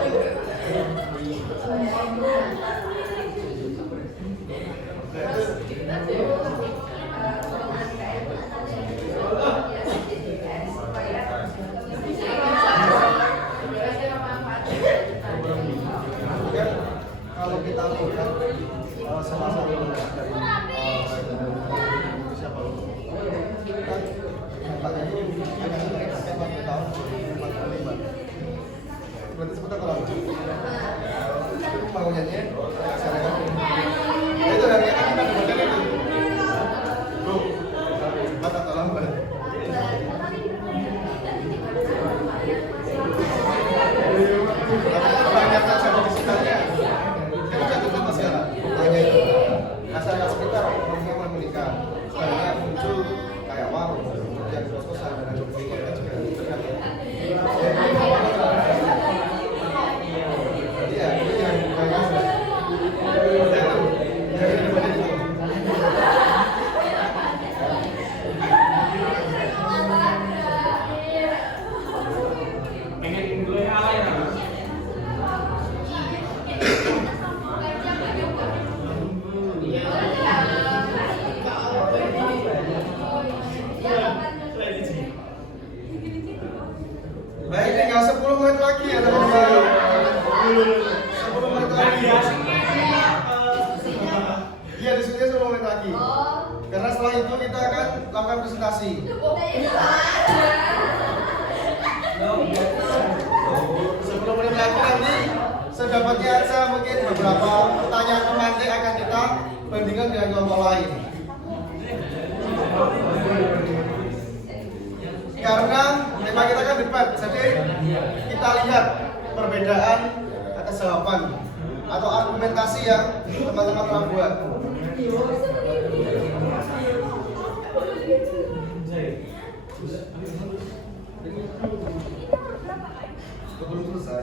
Kan kalau kita lihat salah satu dari siapa lo? Kan katanya itu hanya sekitar 40 tahun 2045. Berarti sebentar kalau itu bangunannya masyarakat itu hari ini kita kemudian itu bro kata lambat Baik, tinggal 10 menit lagi ya teman-teman. 10 menit lagi. Iya, diskusinya 10 menit lagi. Karena setelah itu kita akan lakukan presentasi. 10 menit lagi nanti sedapatnya aja mungkin beberapa pertanyaan pemantik akan kita bandingkan dengan kelompok lain. Karena tema kita kan debat, jadi kita lihat perbedaan atas jawaban atau argumentasi yang teman-teman telah buat. Belum selesai.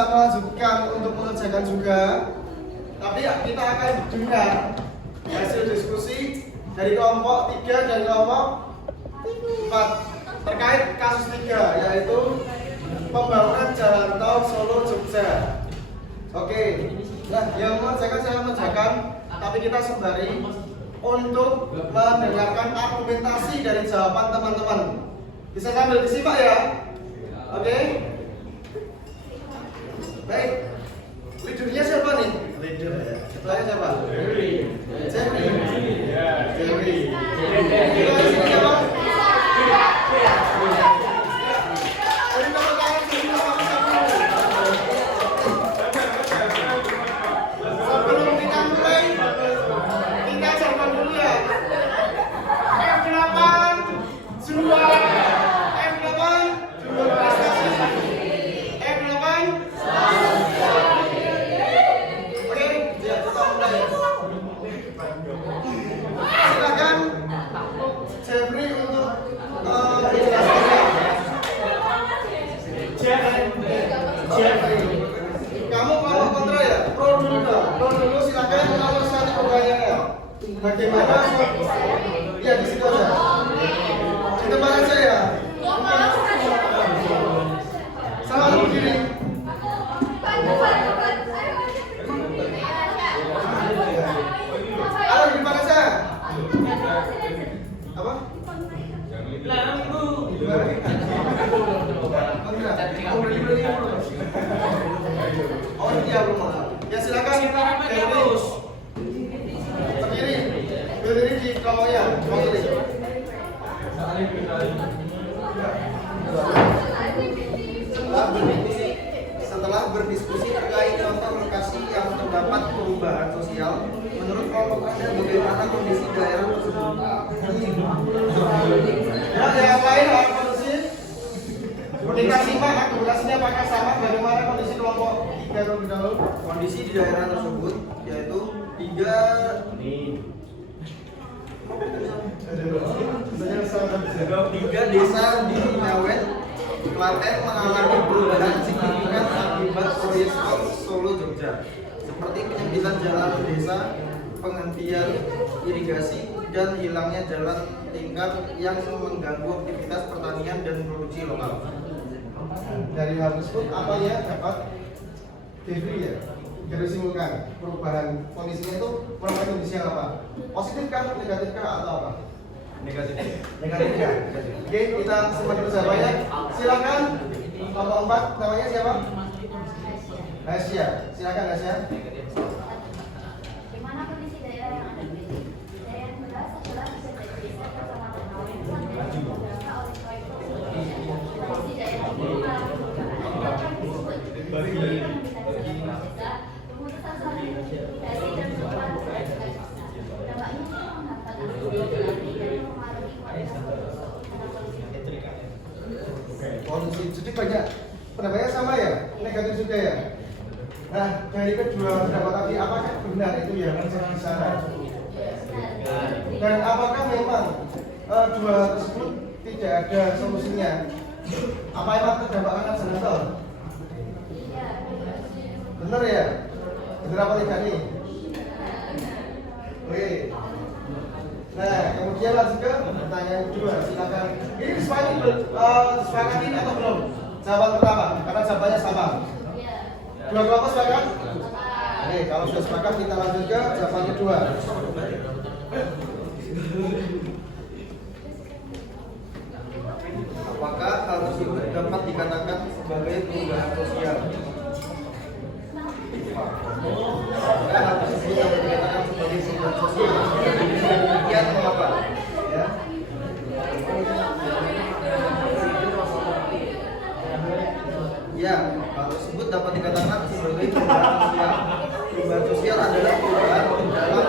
bisa melanjutkan untuk mengerjakan juga, tapi kita akan dengar hasil diskusi dari kelompok 3 dan kelompok 4 terkait kasus 3, yaitu pembangunan jalan tol Solo Jogja. Oke, nah yang mengerjakan saya mengerjakan, tapi kita sembari untuk mendengarkan argumentasi dari jawaban teman-teman. Bisa sambil disimak ya. Oke. Baik. Leadernya siapa nih? Leader ya. Ketuanya siapa? Jerry. Jerry. Ketua isinya siapa? Beri tepuk tangan sebelum sebelum kita mulai, kita coba dulu ya. F8 juara. F8 juara prestasi. F8 oke, ya kita mulai. Silakan Jeffrey untuk menjelaskannya. Jeffrey, kamu kalau kontra ya? Pro dulu dong. Pro dulu silakan kalau satu pertanyaannya. Bagaimana? Ya di situ aja. Di tempat aja ya. Selamat berdiri. Ayo di depan aja. Apa? Oh iya belum. Ya silakan. Berdiri. Berdiri di kelompoknya. Setelah berdiskusi terkait contoh lokasi yang terdapat perubahan sosial, menurut kelompok Anda bagaimana kondisi daerah tersebut? Ya, yang lain kondisi. Kita simak argumentasinya apakah sama, bagaimana kondisi kelompok 3 terlebih dahulu? Kondisi di daerah tersebut yaitu 3 desa di Ngawen, Klaten mengalami perubahan signifikan akibat proyek tol Solo Jogja, seperti penyempitan jalan desa, penghentian irigasi, dan hilangnya jalan tingkat yang mengganggu aktivitas pertanian dan produksi lokal. Dari hal tersebut apa ya dapat Jeffrey ya? Jadi simpulkan perubahan kondisinya itu merupakan kondisi yang apa? Positif kah, negatif kah, atau apa? Negatif. Negatif ya. Oke, kita sebagai jawabannya. Silakan. Nomor 4 namanya siapa? Asia. Silakan Asia. Bagaimana kondisi daerah yang ada di sini? Daerah yang beras adalah bisa jadi desa kecamatan Ngawen dan terdampak oleh proyek kondisi daerah ini mengalami perubahan dapat disebut pemutusan saluran irigasi dan perubahan proyek desa. Dampak ini menghambat aktivitas dan mempengaruhi kualitas Kondisi jadi banyak pendapatnya sama ya, negatif juga ya. Nah dari kedua pendapat tadi apakah benar itu yang terjadi di sana? Dan apakah memang dua tersebut tidak ada solusinya? Apa emang terdampak karena jalan tol? Benar ya? Benar apa tidak nih? Oke. Nah, kemudian lanjut ke pertanyaan kedua. Silakan. Ini disepakati atau belum? Jawaban pertama, karena jawabannya sama. Dua kelompok sepakat? Oke, kalau sudah sepakat kita lanjut ke jawaban kedua. Apakah hal tersebut dapat dikatakan sebagai perubahan sosial? Apakah hal tersebut dapat dikatakan sebagai perubahan sosial? Demikian mengapa? Ya. Ya, hal tersebut dapat dikatakan sebagai perubahan sosial. Perubahan sosial adalah perubahan dalam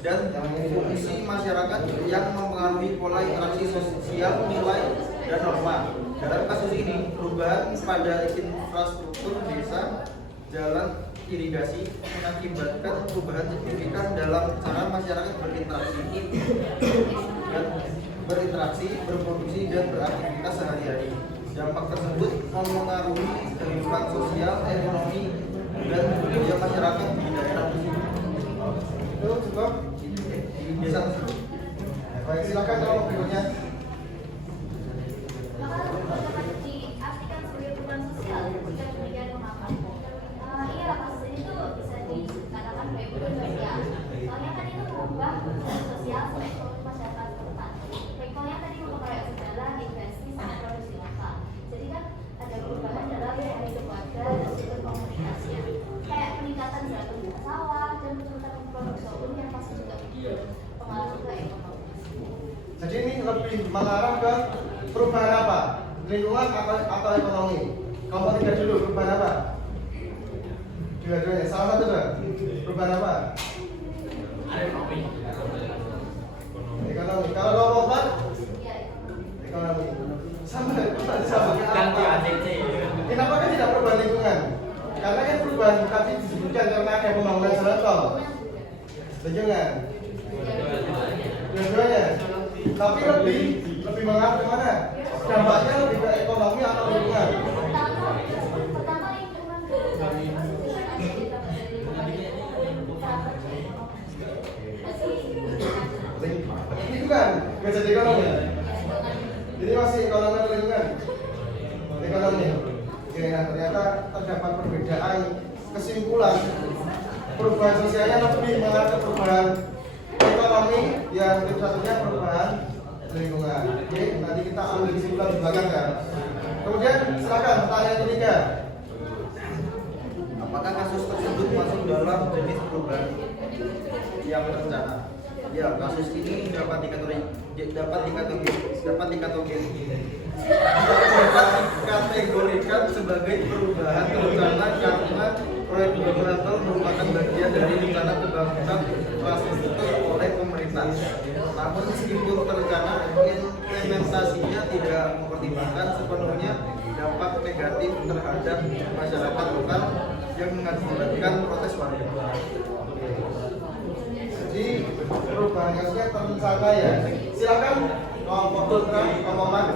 dan fungsi masyarakat yang mempengaruhi pola interaksi sosial, nilai, dan norma. Dalam kasus ini, perubahan pada infrastruktur desa, jalan, irigasi mengakibatkan perubahan signifikan dalam cara masyarakat berinteraksi, berproduksi, dan beraktivitas sehari-hari. dampak tersebut mempengaruhi kehidupan sosial, ekonomi, dan budaya masyarakat di daerah tersebut. Itu cukup di desa tersebut. Baik, silakan kalau berikutnya. Maka dapat diartikan sebagai perubahan sosial jika demikian mengapa? Iya, kasus ini tuh bisa dikatakan sebagai perubahan sosial. Soalnya kan itu mengubah kehidupan sosial sampai ekonomi masyarakat setempat. Contohnya tadi memperkaya sejarah, investasi, sama produksi lokal. Jadi kan ada perubahan dalam hidup warga dan juga komunitasnya. Kayak peningkatan jumlah sawah dan peningkatan produk sawah yang pasti juga pengaruh ke ekonomi. Jadi ini lebih mengarah ke perubahan apa? Lingkungan atau ekonomi? Kamu tidak dulu, perubahan apa? Dua-duanya, salah satu dong. Perubahan apa? Ekonomi. Kalau kelompok ekonomi. Sama. Kenapa kan tidak perubahan lingkungan? Karena kan perubahan tadi disebutkan karena ada pembangunan jalan tol. Setuju nggak? Dua-duanya. Tapi lebih mengarah ke mana? Dampaknya lebih ke ekonomi atau lingkungan? Pertama lingkungan. Ini bukan jadi ekonomi. Jadi masih ekonomi atau lingkungan? Ekonomi. Oke, nah ternyata terdapat perbedaan kesimpulan perubahan sosialnya lebih mengarah ke perubahan ekonomi, yang satunya perubahan lingkungan. Oke, nanti kita ambil kesimpulan di belakang ya. Kemudian silakan pertanyaan ketiga. Apakah kasus tersebut masuk dalam jenis perubahan yang berencana? Ya, kasus ini dapat dikategorikan sebagai perubahan berencana karena proyek pembangunan tol merupakan bagian dari rencana pembangunan infrastruktur oleh pemerintah. Namun meskipun terencana, implementasinya tidak mempertimbangkan sepenuhnya dampak negatif terhadap masyarakat lokal yang mengakibatkan protes warga. Jadi perubahan kasusnya terencana ya. Silakan kelompok putra omongan.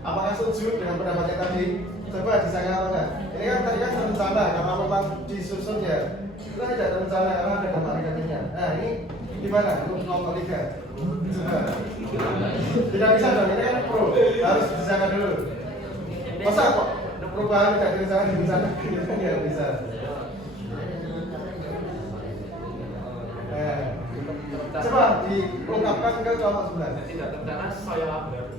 Apakah setuju dengan pendapatnya tadi? Coba disangka apa enggak? Ini kan tadi kan terencana karena memang disusun ya. Itu tidak terencana karena ada dampak negatifnya. Nah ini gimana untuk kelompok 3? Coba. Tidak bisa dong, ini kan pro. Harus disangka dulu. Masa kok perubahan tidak direncanakan? Ya bisa. Coba diungkapkan ke kelompok sebelah. Tidak terencana saya abad.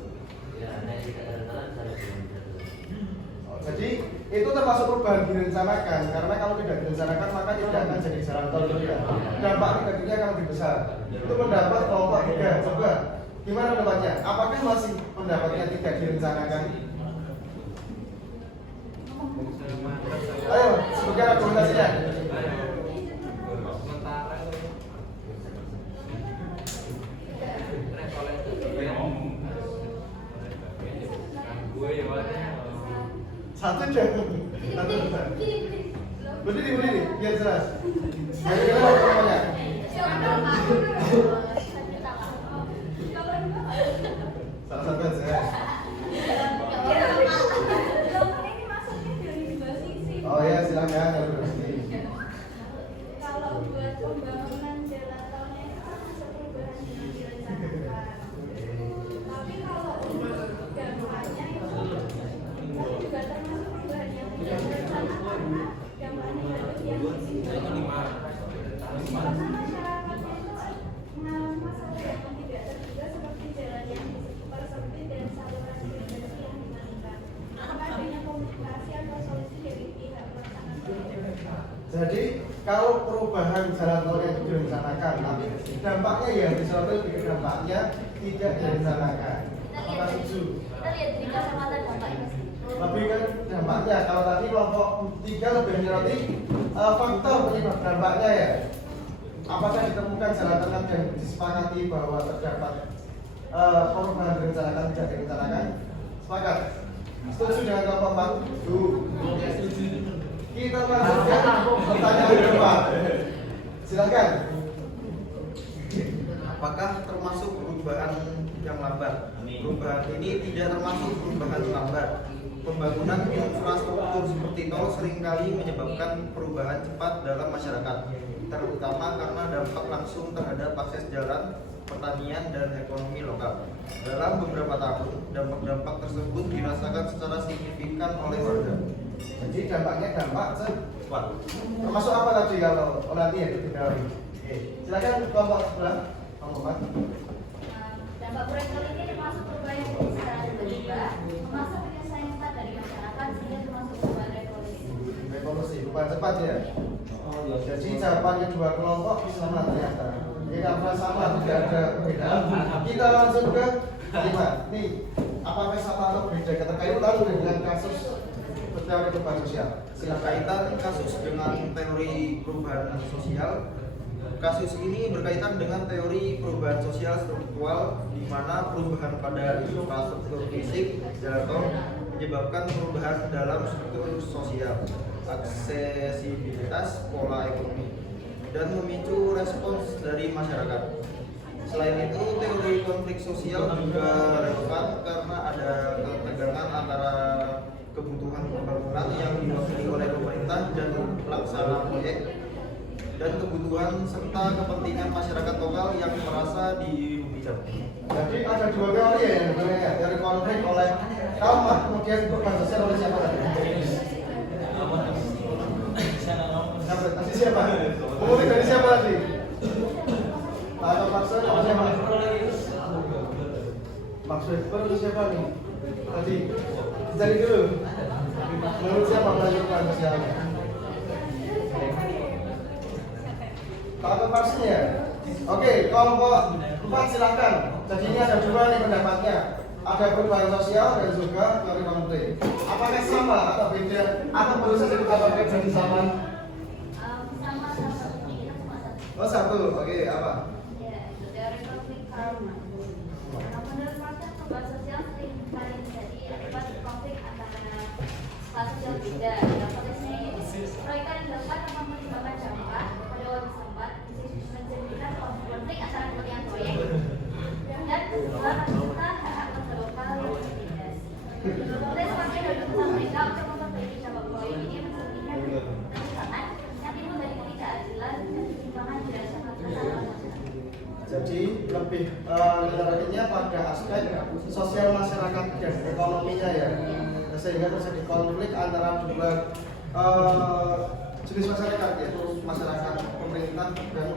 Jadi itu termasuk perubahan direncanakan, karena kalau tidak direncanakan maka tidak akan jadi jalan tol juga. Dampak negatifnya akan lebih besar. Itu pendapat kelompok 3. Coba gimana pendapatnya? Apakah masih pendapatnya tidak direncanakan? Ayo sebutkan argumentasinya. Satu jangan. Berdiri, biar jelas. Jadi gimana pertanyaannya? Salah satu aja. Oh ya, silakan. Kalau buat pembangunan jalan tolnya itu kan masuk perubahan yang direncanakan. Tapi kalau untuk dampaknya itu juga termasuk perubahan yang tidak direncanakan. Dampaknya negatif yang signifikan. Karena masyarakatnya itu mengalami masalah yang tidak terduga seperti jalan yang sempit dan saluran irigasi yang dimatikan. Tanpa adanya komunikasi atau solusi dari pihak pelaksanaan. Jadi kalau perubahan jalan tol yang direncanakan, tapi dampaknya ya misalnya dampaknya tidak direncanakan. Apakah setuju? Kita lihat dari kacamata dampaknya. lebih ke dampaknya. Kalau tadi kelompok 3 lebih menyoroti faktor penyebab dampaknya ya. Apakah ditemukan jalan tengah dan disepakati bahwa terdapat perubahan direncanakan tidak direncanakan? Sepakat? Setuju dengan kelompok 4? Kita langsung ke pertanyaan kedua. Silakan. Apakah termasuk perubahan yang lambat? Perubahan ini tidak termasuk perubahan lambat. Pembangunan infrastruktur seperti tol seringkali menyebabkan perubahan cepat dalam masyarakat, terutama karena dampak langsung terhadap akses jalan, pertanian, dan ekonomi lokal. Dalam beberapa tahun, dampak-dampak tersebut dirasakan secara signifikan oleh warga. Jadi dampaknya dampak cepat. Termasuk apa tadi kalau nanti ya diketahui? Silakan kelompok sebelah, kelompok 4. Dampak proyek tol ini termasuk perubahan yang terjadi secara tiba-tiba, memaksa penyelesaian cepat dari masyarakat sehingga termasuk perubahan revolusi. Revolusi, perubahan cepat ya. Jadi jawaban kedua kelompok sama ternyata. Ini apa sama, tidak ada perbedaan. Kita langsung ke 5. Nih, apakah sama atau beda? Keterkaitan dengan kasus teori perubahan sosial. Kaitan kasus dengan teori perubahan sosial. Kasus ini berkaitan dengan teori perubahan sosial struktural, di mana perubahan pada infrastruktur fisik jalan tol menyebabkan perubahan dalam struktur sosial, aksesibilitas, pola ekonomi, dan memicu respons dari masyarakat. Selain itu, teori konflik sosial juga relevan karena ada ketegangan antara kebutuhan pembangunan yang diwakili oleh pemerintah dan pelaksana proyek dan kebutuhan serta kepentingan masyarakat lokal yang merasa dirugikan. Jadi ada dua teori ya yang sebenarnya, teori konflik oleh kaum, kemudian perubahan sosial oleh siapa tadi? Tadi siapa? Umumnya dari siapa tadi? Atau maksud apa siapa? Maksud itu siapa nih? Tadi cari dulu. Menurut siapa perubahan sosialnya? Kalau pastinya, oke, kelompok 4 silakan. Jadi ini ada dua nih pendapatnya. Ada perubahan sosial dan juga teori konflik. Apakah sama atau beda? Atau perlu saja ditambahkan jadi sama? Sama satu, kita cuma satu. Oh satu, oke, apa? Ya, teori konflik karma. Menurut Martin, perubahan sosial sering kali terjadi akibat konflik antara kelas sosial beda. Dalam konteks ini, proyek yang dapat menyebabkan dampak pada waktu setempat, menjadikan konflik antara kepentingan proyek dan kedua kita hak warga lokal yang berbeda. Kemudian sebagai keputusan mereka untuk memperbaiki dampak proyek ini mencerminkan kebijakan yang timbul dari ketidakadilan dan ketimpangan dirasakan masyarakat. Jadi lebih literasinya pada aspek sosial masyarakat dan ekonominya ya, sehingga terjadi konflik antara dua jenis masyarakat, yaitu masyarakat pemerintah dan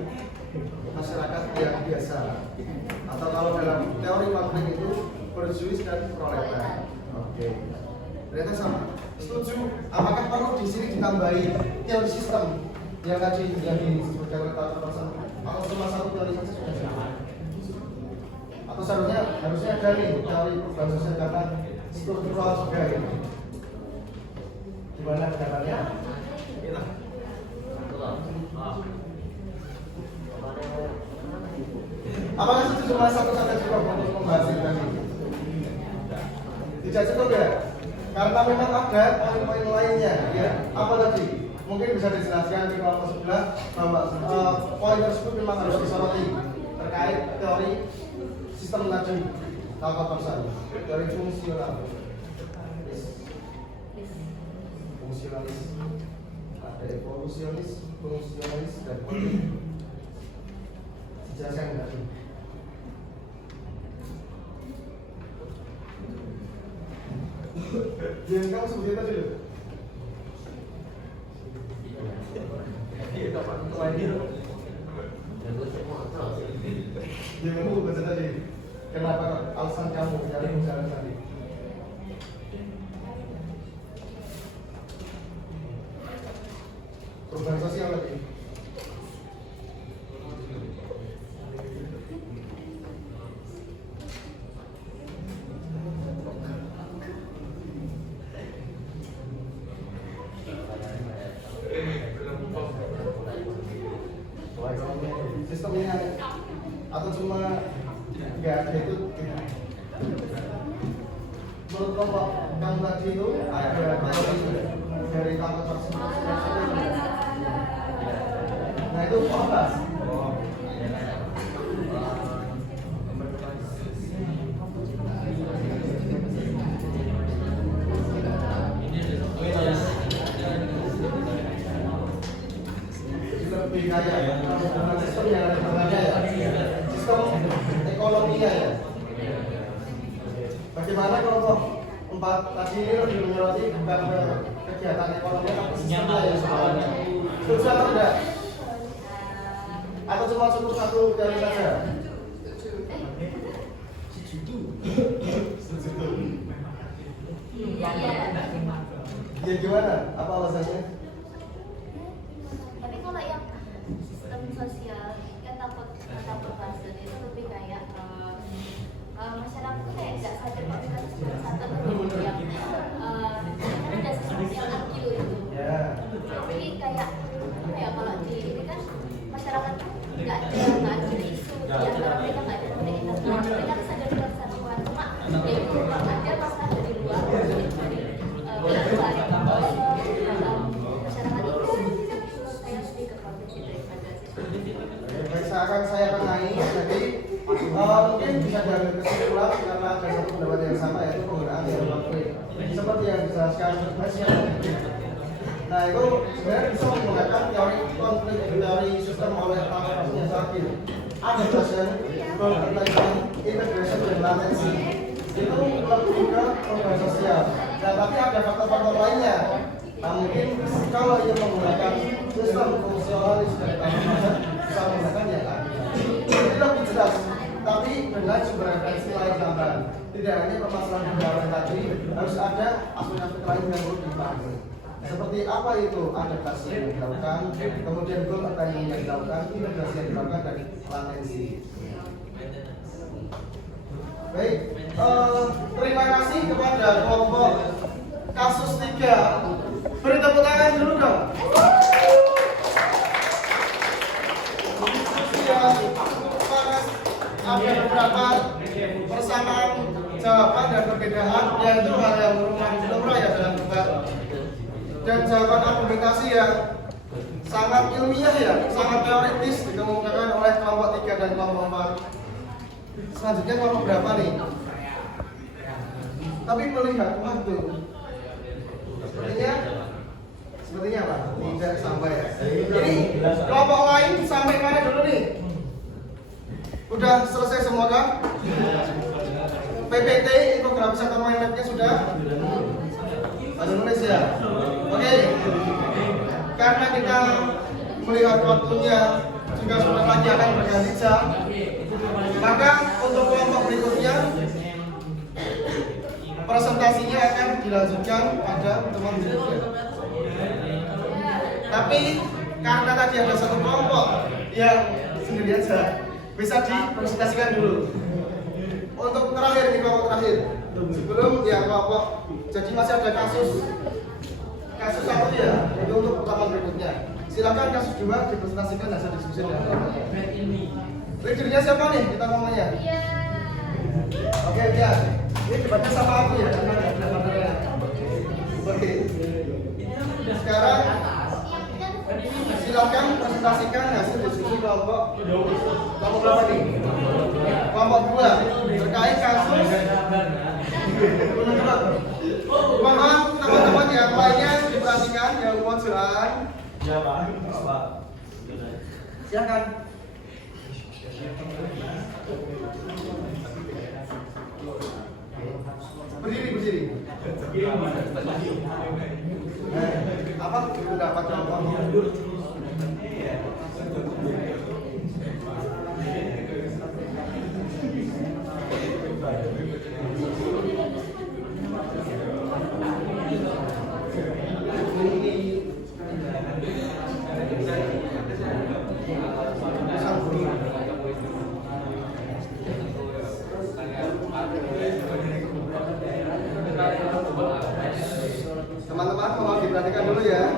masyarakat yang biasa. Atau kalau dalam teori konflik itu borjuis dan proletar. Oke, ternyata sama. Setuju? Apakah perlu di sini ditambahi teori sistem yang tadi yang disebutkan oleh Pak Profesor? Atau cuma satu teori saja sudah cukup? Atau harusnya ada nih teori perubahan sosial karena struktural juga gitu. Gimana pendapatnya? Apakah itu cuma satu saja cukup untuk membahas ini tadi? Tidak cukup ya? Karena memang ada poin-poin lainnya ya. Apa tadi? Mungkin bisa dijelaskan di kelompok sebelah bahwa poin tersebut memang harus disoroti terkait teori sistem tadi tata persatuan, teori fungsionalis, ada evolusionis, fungsionalis dan dijelaskan tadi. Yang kamu sebutin tadi loh. Iya, kapan terakhir? Yang kamu baca tadi. Kenapa alasan kamu jalan tadi? Perubahan sosial tadi. sistemnya atau cuma nggak ada itu? Menurut kelompok kamu tadi itu ada dari kantor vaksinasi. Nah itu apa? Lebih kaya ya, sistem yang ada namanya ya, sistem ekonominya ya. Bagaimana kelompok 4 tadi ini lebih menyoroti bukan kegiatan ekonomi tapi sistemnya ya soalnya. Susah atau enggak? Atau cuma cukup satu teori saja? Ya gimana? Apa alasannya? Tapi kalau yang sistem sosial kan takut bahasa itu lebih kayak masyarakat tuh kayak nggak sadar kalau kita tuh cuma satu yang kan ada sosial akil itu. Tapi kayak apa ya kalau di ini kan masyarakat tuh nggak ada isu di antara mereka, nggak ada politik internal. Mereka tuh sadar kita kesatuan, cuma ya itu ada masalah dari luar dari luar yang membawa masyarakat itu saya lebih ke konflik daripada Baik, saya akan naik. Jadi mungkin bisa dari kesimpulan karena ada satu pendapat yang sama yaitu penggunaan teori konflik. Seperti yang dijelaskan Mas ya. Nah itu sebenarnya bisa menggunakan teori konflik, teori sistem oleh transformasi sakit. Ada dosen tentang integration dan latensi. Itu lebih ke perubahan sosial. Nah tapi ada faktor-faktor lainnya. Nah mungkin kalau ia menggunakan sistem fungsionalis dari transformasi bisa menggunakan yang lain. Ini lebih jelas, tapi dengan sumber referensi lain tambahan. Tidak hanya permasalahan pendapat tadi, harus ada aspek-aspek lain yang perlu dipahami. Seperti apa itu adaptasi yang dilakukan, kemudian goal attaining yang dilakukan, integrasi yang dilakukan, dan latensi. Baik, terima kasih kepada kelompok kasus 3. Beri tepuk tangan dulu dong. Ada beberapa persamaan jawaban dan perbedaan, yaitu hal yang lumrah ya dalam debat, dan jawaban argumentasi yang sangat ilmiah ya, sangat teoritis dikemukakan oleh kelompok 3 dan kelompok 4. Selanjutnya kelompok berapa nih? Tapi melihat waktu, sepertinya apa? Tidak sampai ya. Ini kelompok lain sampai mana dulu nih? Udah selesai semua kan? PPT, infografis atau mind map-nya sudah? Bahasa Indonesia. Oke. Karena kita melihat waktunya juga sudah lagi akan berganti jam, maka untuk kelompok berikutnya presentasinya akan dilanjutkan pada pertemuan berikutnya. Tapi karena tadi ada satu kelompok yang sendiri aja, bisa dipresentasikan dulu. Untuk terakhir di kelompok terakhir, sebelum ya kelompok, jadi masih ada kasus 1 ya, itu untuk pertemuan berikutnya. Silakan kasus 2 dipresentasikan hasil diskusi dengan kelompoknya. Leadernya siapa nih kita ngomongnya? Oke ya, ini debatnya sama aku ya, karena ada materinya. Oke. Sekarang silakan presentasikan hasil diskusi kelompok berapa nih? Kelompok 2 terkait kasus. Mohon teman-teman yang lainnya diperhatikan yang pojokan. Ya Pak. Silakan. Berdiri. Apa pendapat kelompok? Teman-teman, mohon diperhatikan dulu ya.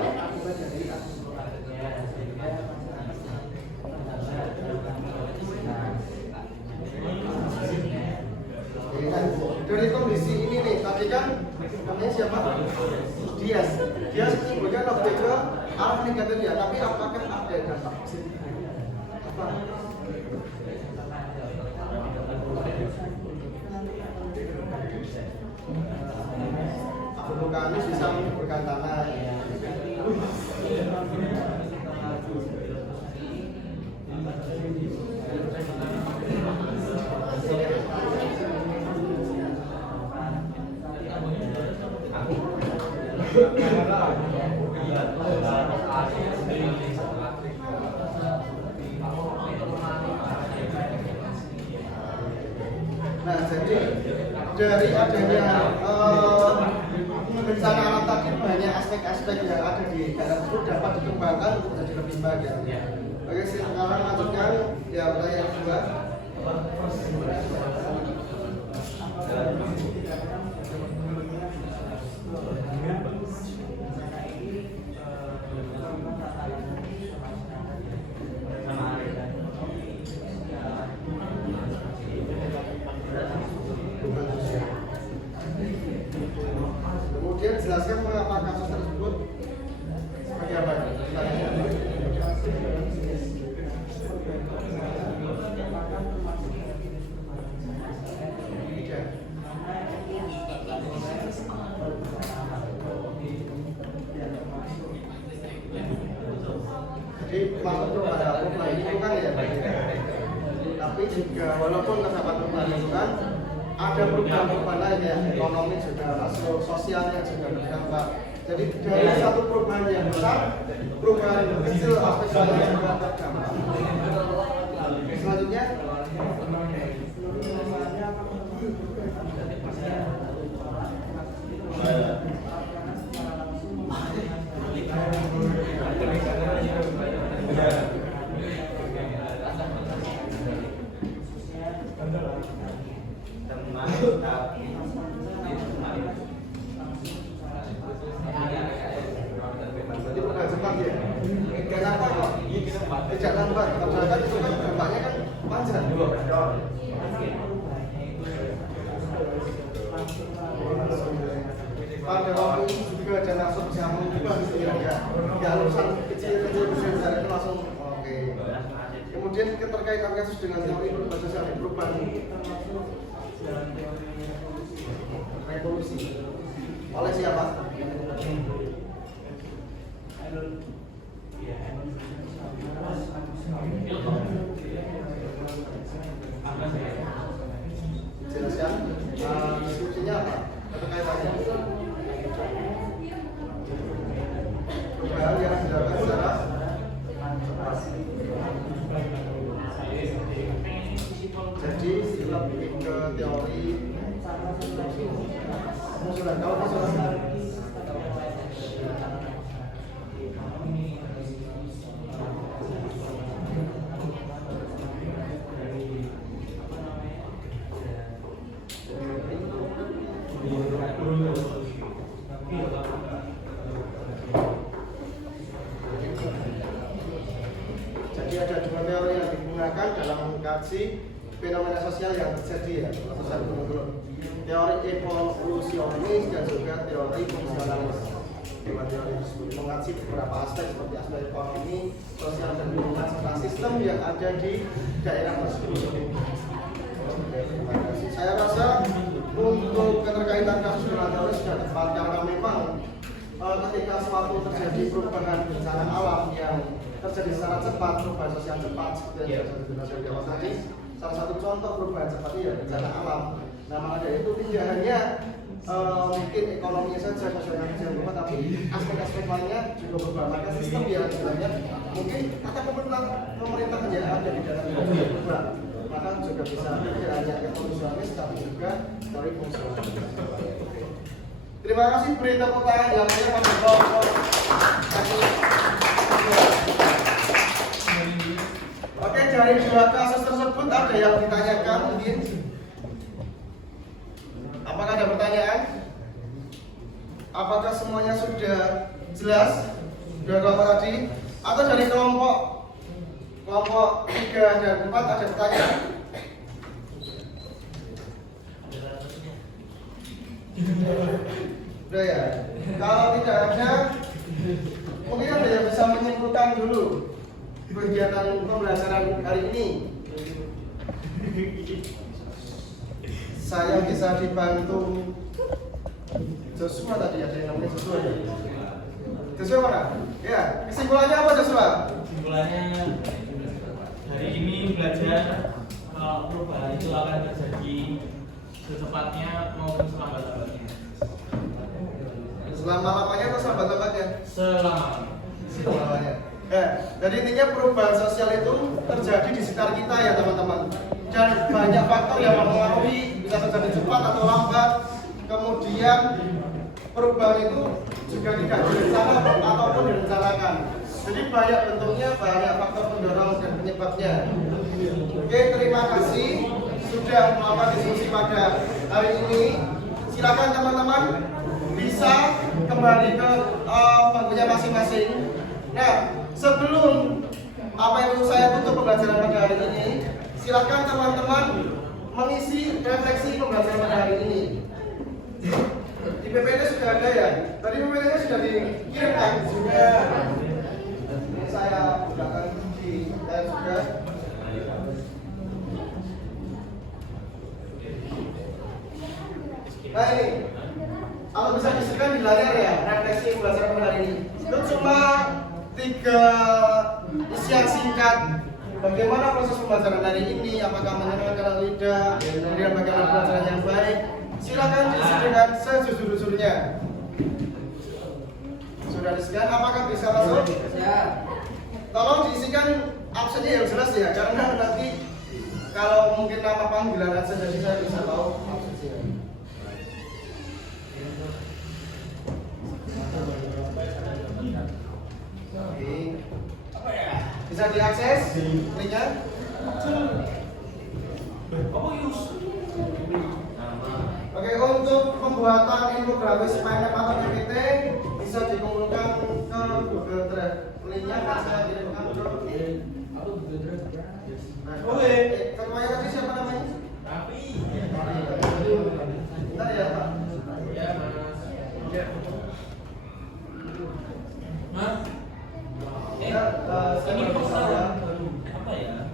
tadi ya, tapi apakah ada dampak positif? Apa? Abu vulkanis bisa menyuburkan tanah. Nah, jadi dari adanya bencana alam tadi banyak aspek-aspek yang ada di daerah tersebut dapat dikembangkan untuk menjadi lebih baik ya. Oke, sekarang lanjutkan ya pertanyaan kedua. Kemudian jelaskan mengapa kasus tersebut sebagai apa? Jadi masuk pada perubahan lingkungan ya, tapi juga walaupun terdapat perubahan lingkungan, ada perubahan lain ya, ekonomi juga masuk, sosialnya juga berdampak. Jadi dari satu perubahan yang besar, perubahan kecil aspek lain juga terdampak. Selanjutnya, jadi perubahan cepat ya. Kenapa kok tidak lambat? Karena itu kan dampaknya kan panjang. Pada waktu itu juga ada langsung bersambung juga gitu ya, nggak urusan kecil besar itu langsung oke. Kemudian keterkaitan kasus dengan teori perubahan sosial dan perubahan revolusi oleh siapa? Jelaskan diskusinya apa? Keterkaitannya perubahan yang dilakukan secara cepat. Jadi lebih ke teori musulan. Kalau musulan jadi ada dua teori yang digunakan dalam mengkaji fenomena sosial yang terjadi ya, teori evolusionis dan juga teori fungsionalis. Dua teori tersebut mengaji beberapa aspek seperti aspek ekonomi, sosial dan lingkungan serta sistem yang ada di daerah tersebut. Saya rasa untuk keterkaitan kasus dengan teori sudah tepat karena memang ketika suatu terjadi perubahan bencana alam yang terjadi secara cepat, perubahan sosial cepat seperti yang sudah dijawab tadi, salah satu contoh perubahan cepat ya bencana alam. Nah, maka dari itu tidak hanya mungkin ekonominya saja sosialnya saja berubah, tapi aspek-aspek lainnya juga berubah. Maka sistem yang sebenarnya mungkin kata pemerintah yang ada di dalam itu berubah. Maka juga bisa tidak hanya ekonomis tapi juga teori fungsionalis. Terima kasih, beri tepuk tangan yang punya pada kelompok. Oke, dari dua kasus tersebut ada yang ditanyakan mungkin? Apakah ada pertanyaan? Apakah semuanya sudah jelas? Dua kelompok tadi? Atau dari kelompok 3 dan 4 ada pertanyaan? Udah ya? Kalau tidak ada, Mungkin ada yang bisa menyimpulkan dulu kegiatan pembelajaran hari ini. Saya bisa dibantu Joshua tadi, ada yang namanya Joshua ya? Joshua mana? Ya, kesimpulannya apa Joshua? Kesimpulannya hari ini belajar kalau perubahan itu akan terjadi secepatnya maupun selambat-lambatnya. Selama-lamanya atau selambat-lambatnya? Selamanya. Ya, jadi intinya perubahan sosial itu terjadi di sekitar kita ya teman-teman. Dan banyak faktor yang mempengaruhi, bisa terjadi cepat atau lambat. Kemudian perubahan itu juga tidak direncanakan ataupun direncanakan. Jadi banyak bentuknya, banyak faktor pendorong dan penyebabnya. Oke, terima kasih sudah melakukan diskusi pada hari ini. Silakan teman-teman bisa kembali ke bangkunya masing-masing. Nah, sebelum apa itu saya tutup pembelajaran pada hari ini, silakan teman-teman mengisi refleksi pembelajaran pada hari ini. Di PPT sudah ada ya? Tadi PPT-nya sudah dikirimkan? Sudah. Saya gunakan di sudah. Nah ini, kalau bisa disiapkan di layar ya, refleksi pembelajaran pada hari ini. Itu cuma 3 isian singkat. Bagaimana proses pembelajaran hari ini, apakah menyenangkan atau tidak, kemudian bagaimana pembelajaran yang baik. Silakan diisi dengan sejujur-jujurnya. Sudah disediakan, apakah bisa masuk? Tolong diisikan absennya yang jelas ya, karena nanti kalau mungkin nama panggilan absen, jadi saya bisa tahu absennya. Bisa diakses linknya. Oke, untuk pembuatan infografis PNF atau PPT bisa dikumpulkan ke Google Drive. Linknya akan saya kirimkan ke Oke, ketuanya tadi siapa namanya? Tapi Bentar ya Pak. ya Mas. Ya, saya Ini baru program saja. apa ya?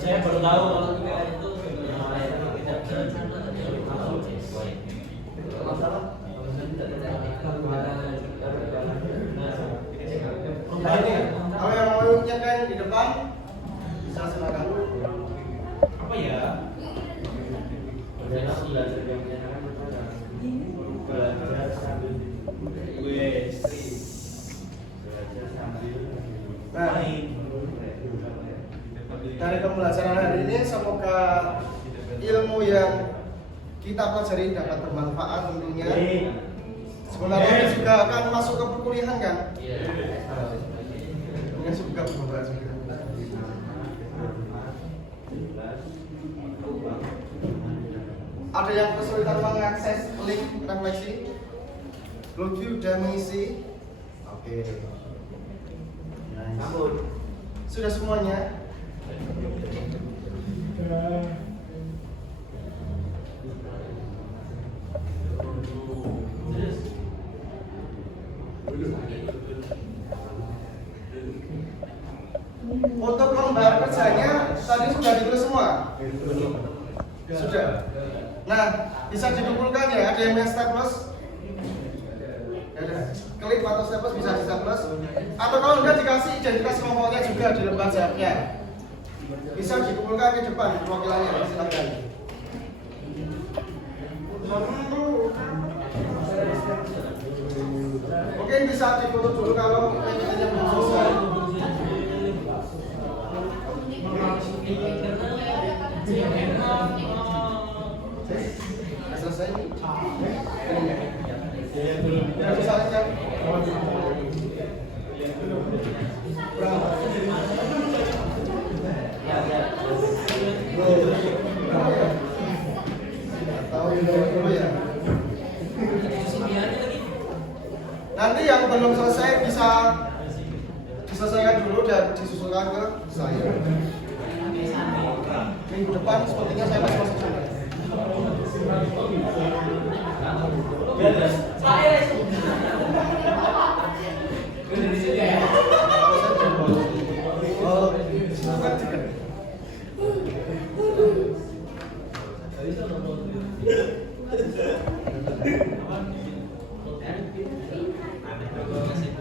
Saya baru tahu kalau PPR itu tidak Nah ini, kalau yang mau nyekan di depan bisa silakan. apa ya? Nah, dari pembelajaran hari ini semoga ilmu yang kita pelajari dapat bermanfaat tentunya. Sebenarnya ini juga akan masuk ke perkuliahan kan? Ini juga bermanfaat juga. Ada yang kesulitan mengakses link refleksi? Lutfi udah mengisi? Oke. Sudah semuanya? Untuk lembar kerjanya tadi sudah ditulis semua? Sudah. Nah, bisa dikumpulkan ya. Ada yang punya staples? Ya udah. Klik atau staples bisa di staples. Atau kalau enggak dikasih identitas kelompoknya juga di lembar jawabnya. Bisa dikumpulkan ke depan perwakilannya. Silakan. Mungkin bisa ditutup dulu kalau PPT-nya belum selesai. Selesai. Ya, bisa lihat. Nanti yang belum selesai bisa diselesaikan dulu udah disusulkan ke saya. Minggu depan sepertinya saya masih masuk sana.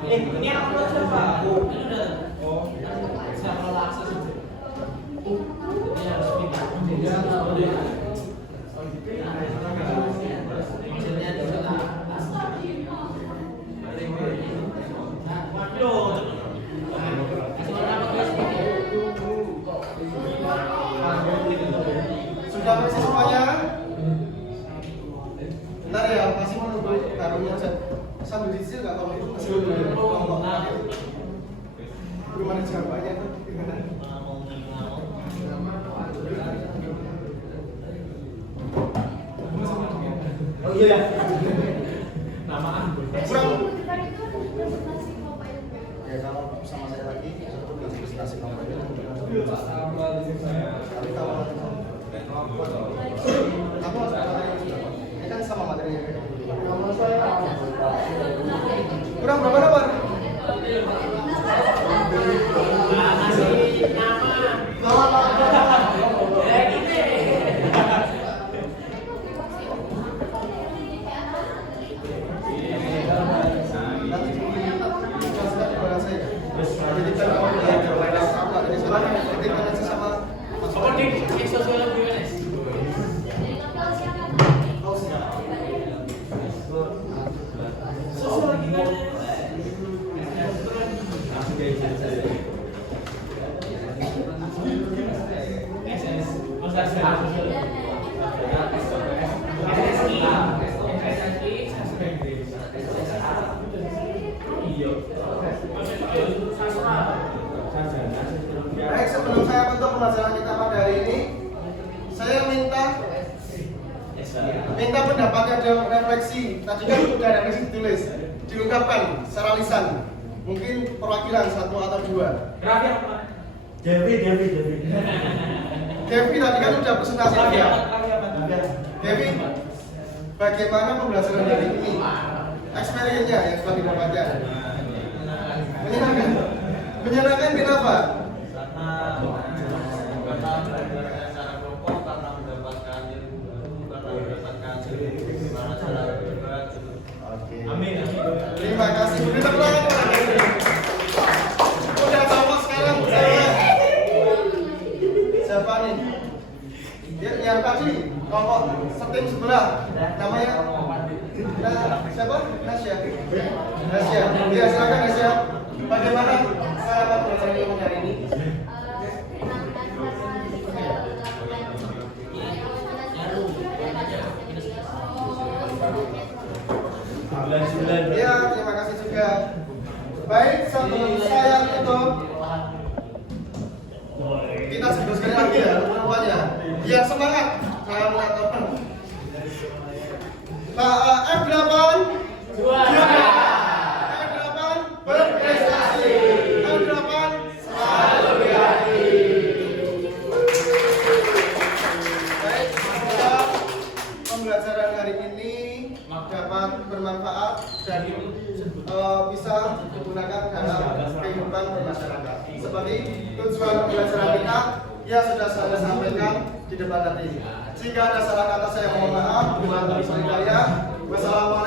Ini apa siapa? Oh, Sudah bersih semuanya? Bentar ya, masih menunggu taruhnya sambil dicicil nggak kalau itu masih belum belum ada jawabannya tuh. oh iya. Namaan. Kurang. Tadi itu ada presentasi mobile. Ya kalau sama saya lagi, aku dengan presentasi nomor itu. Tapi kalau kamu harus materi ini kan sama materinya. Kurang berapa nomor? Nanti dijelaskan kepada saya. Jadi kan kamu belajar sama, jadi saya ketikkan aja sama Mas. Oh, siap. Baik, sebelum saya tutup pembelajaran kita pada hari ini, saya minta pendapatnya dalam refleksi. Tadi kan sudah refleksi ditulis, diungkapkan secara lisan. Mungkin perwakilan satu atau dua. Devi tadi kan sudah presentasi dia. Devi, bagaimana pembelajaran hari ini? Experience-nya yang telah didapatkan. Menyenangkan. Menyenangkan kenapa? Amin. Terima kasih. Beri tepuk tangan kepada Devi. Udah sama sekarang siapa nih? Yang tadi kelompok setim sebelah namanya siapa? Nasya. Ya silakan Nasya. Bagaimana cara belajar ilmu hari ini? Ya, terima kasih juga. Baik, sebelum saya tutup, kita sebut sekali lagi ya rupanya. Biar semangat, saya mengatakan. F8 juara. F8 berprestasi. F8 selalu di hati. Baik, semoga pembelajaran hari ini dapat bermanfaat dan bisa digunakan dalam kehidupan bermasyarakat. Seperti tujuan pembelajaran kita yang sudah saya sampaikan di depan tadi. Jika ada salah kata saya mohon maaf. Wassalamualaikum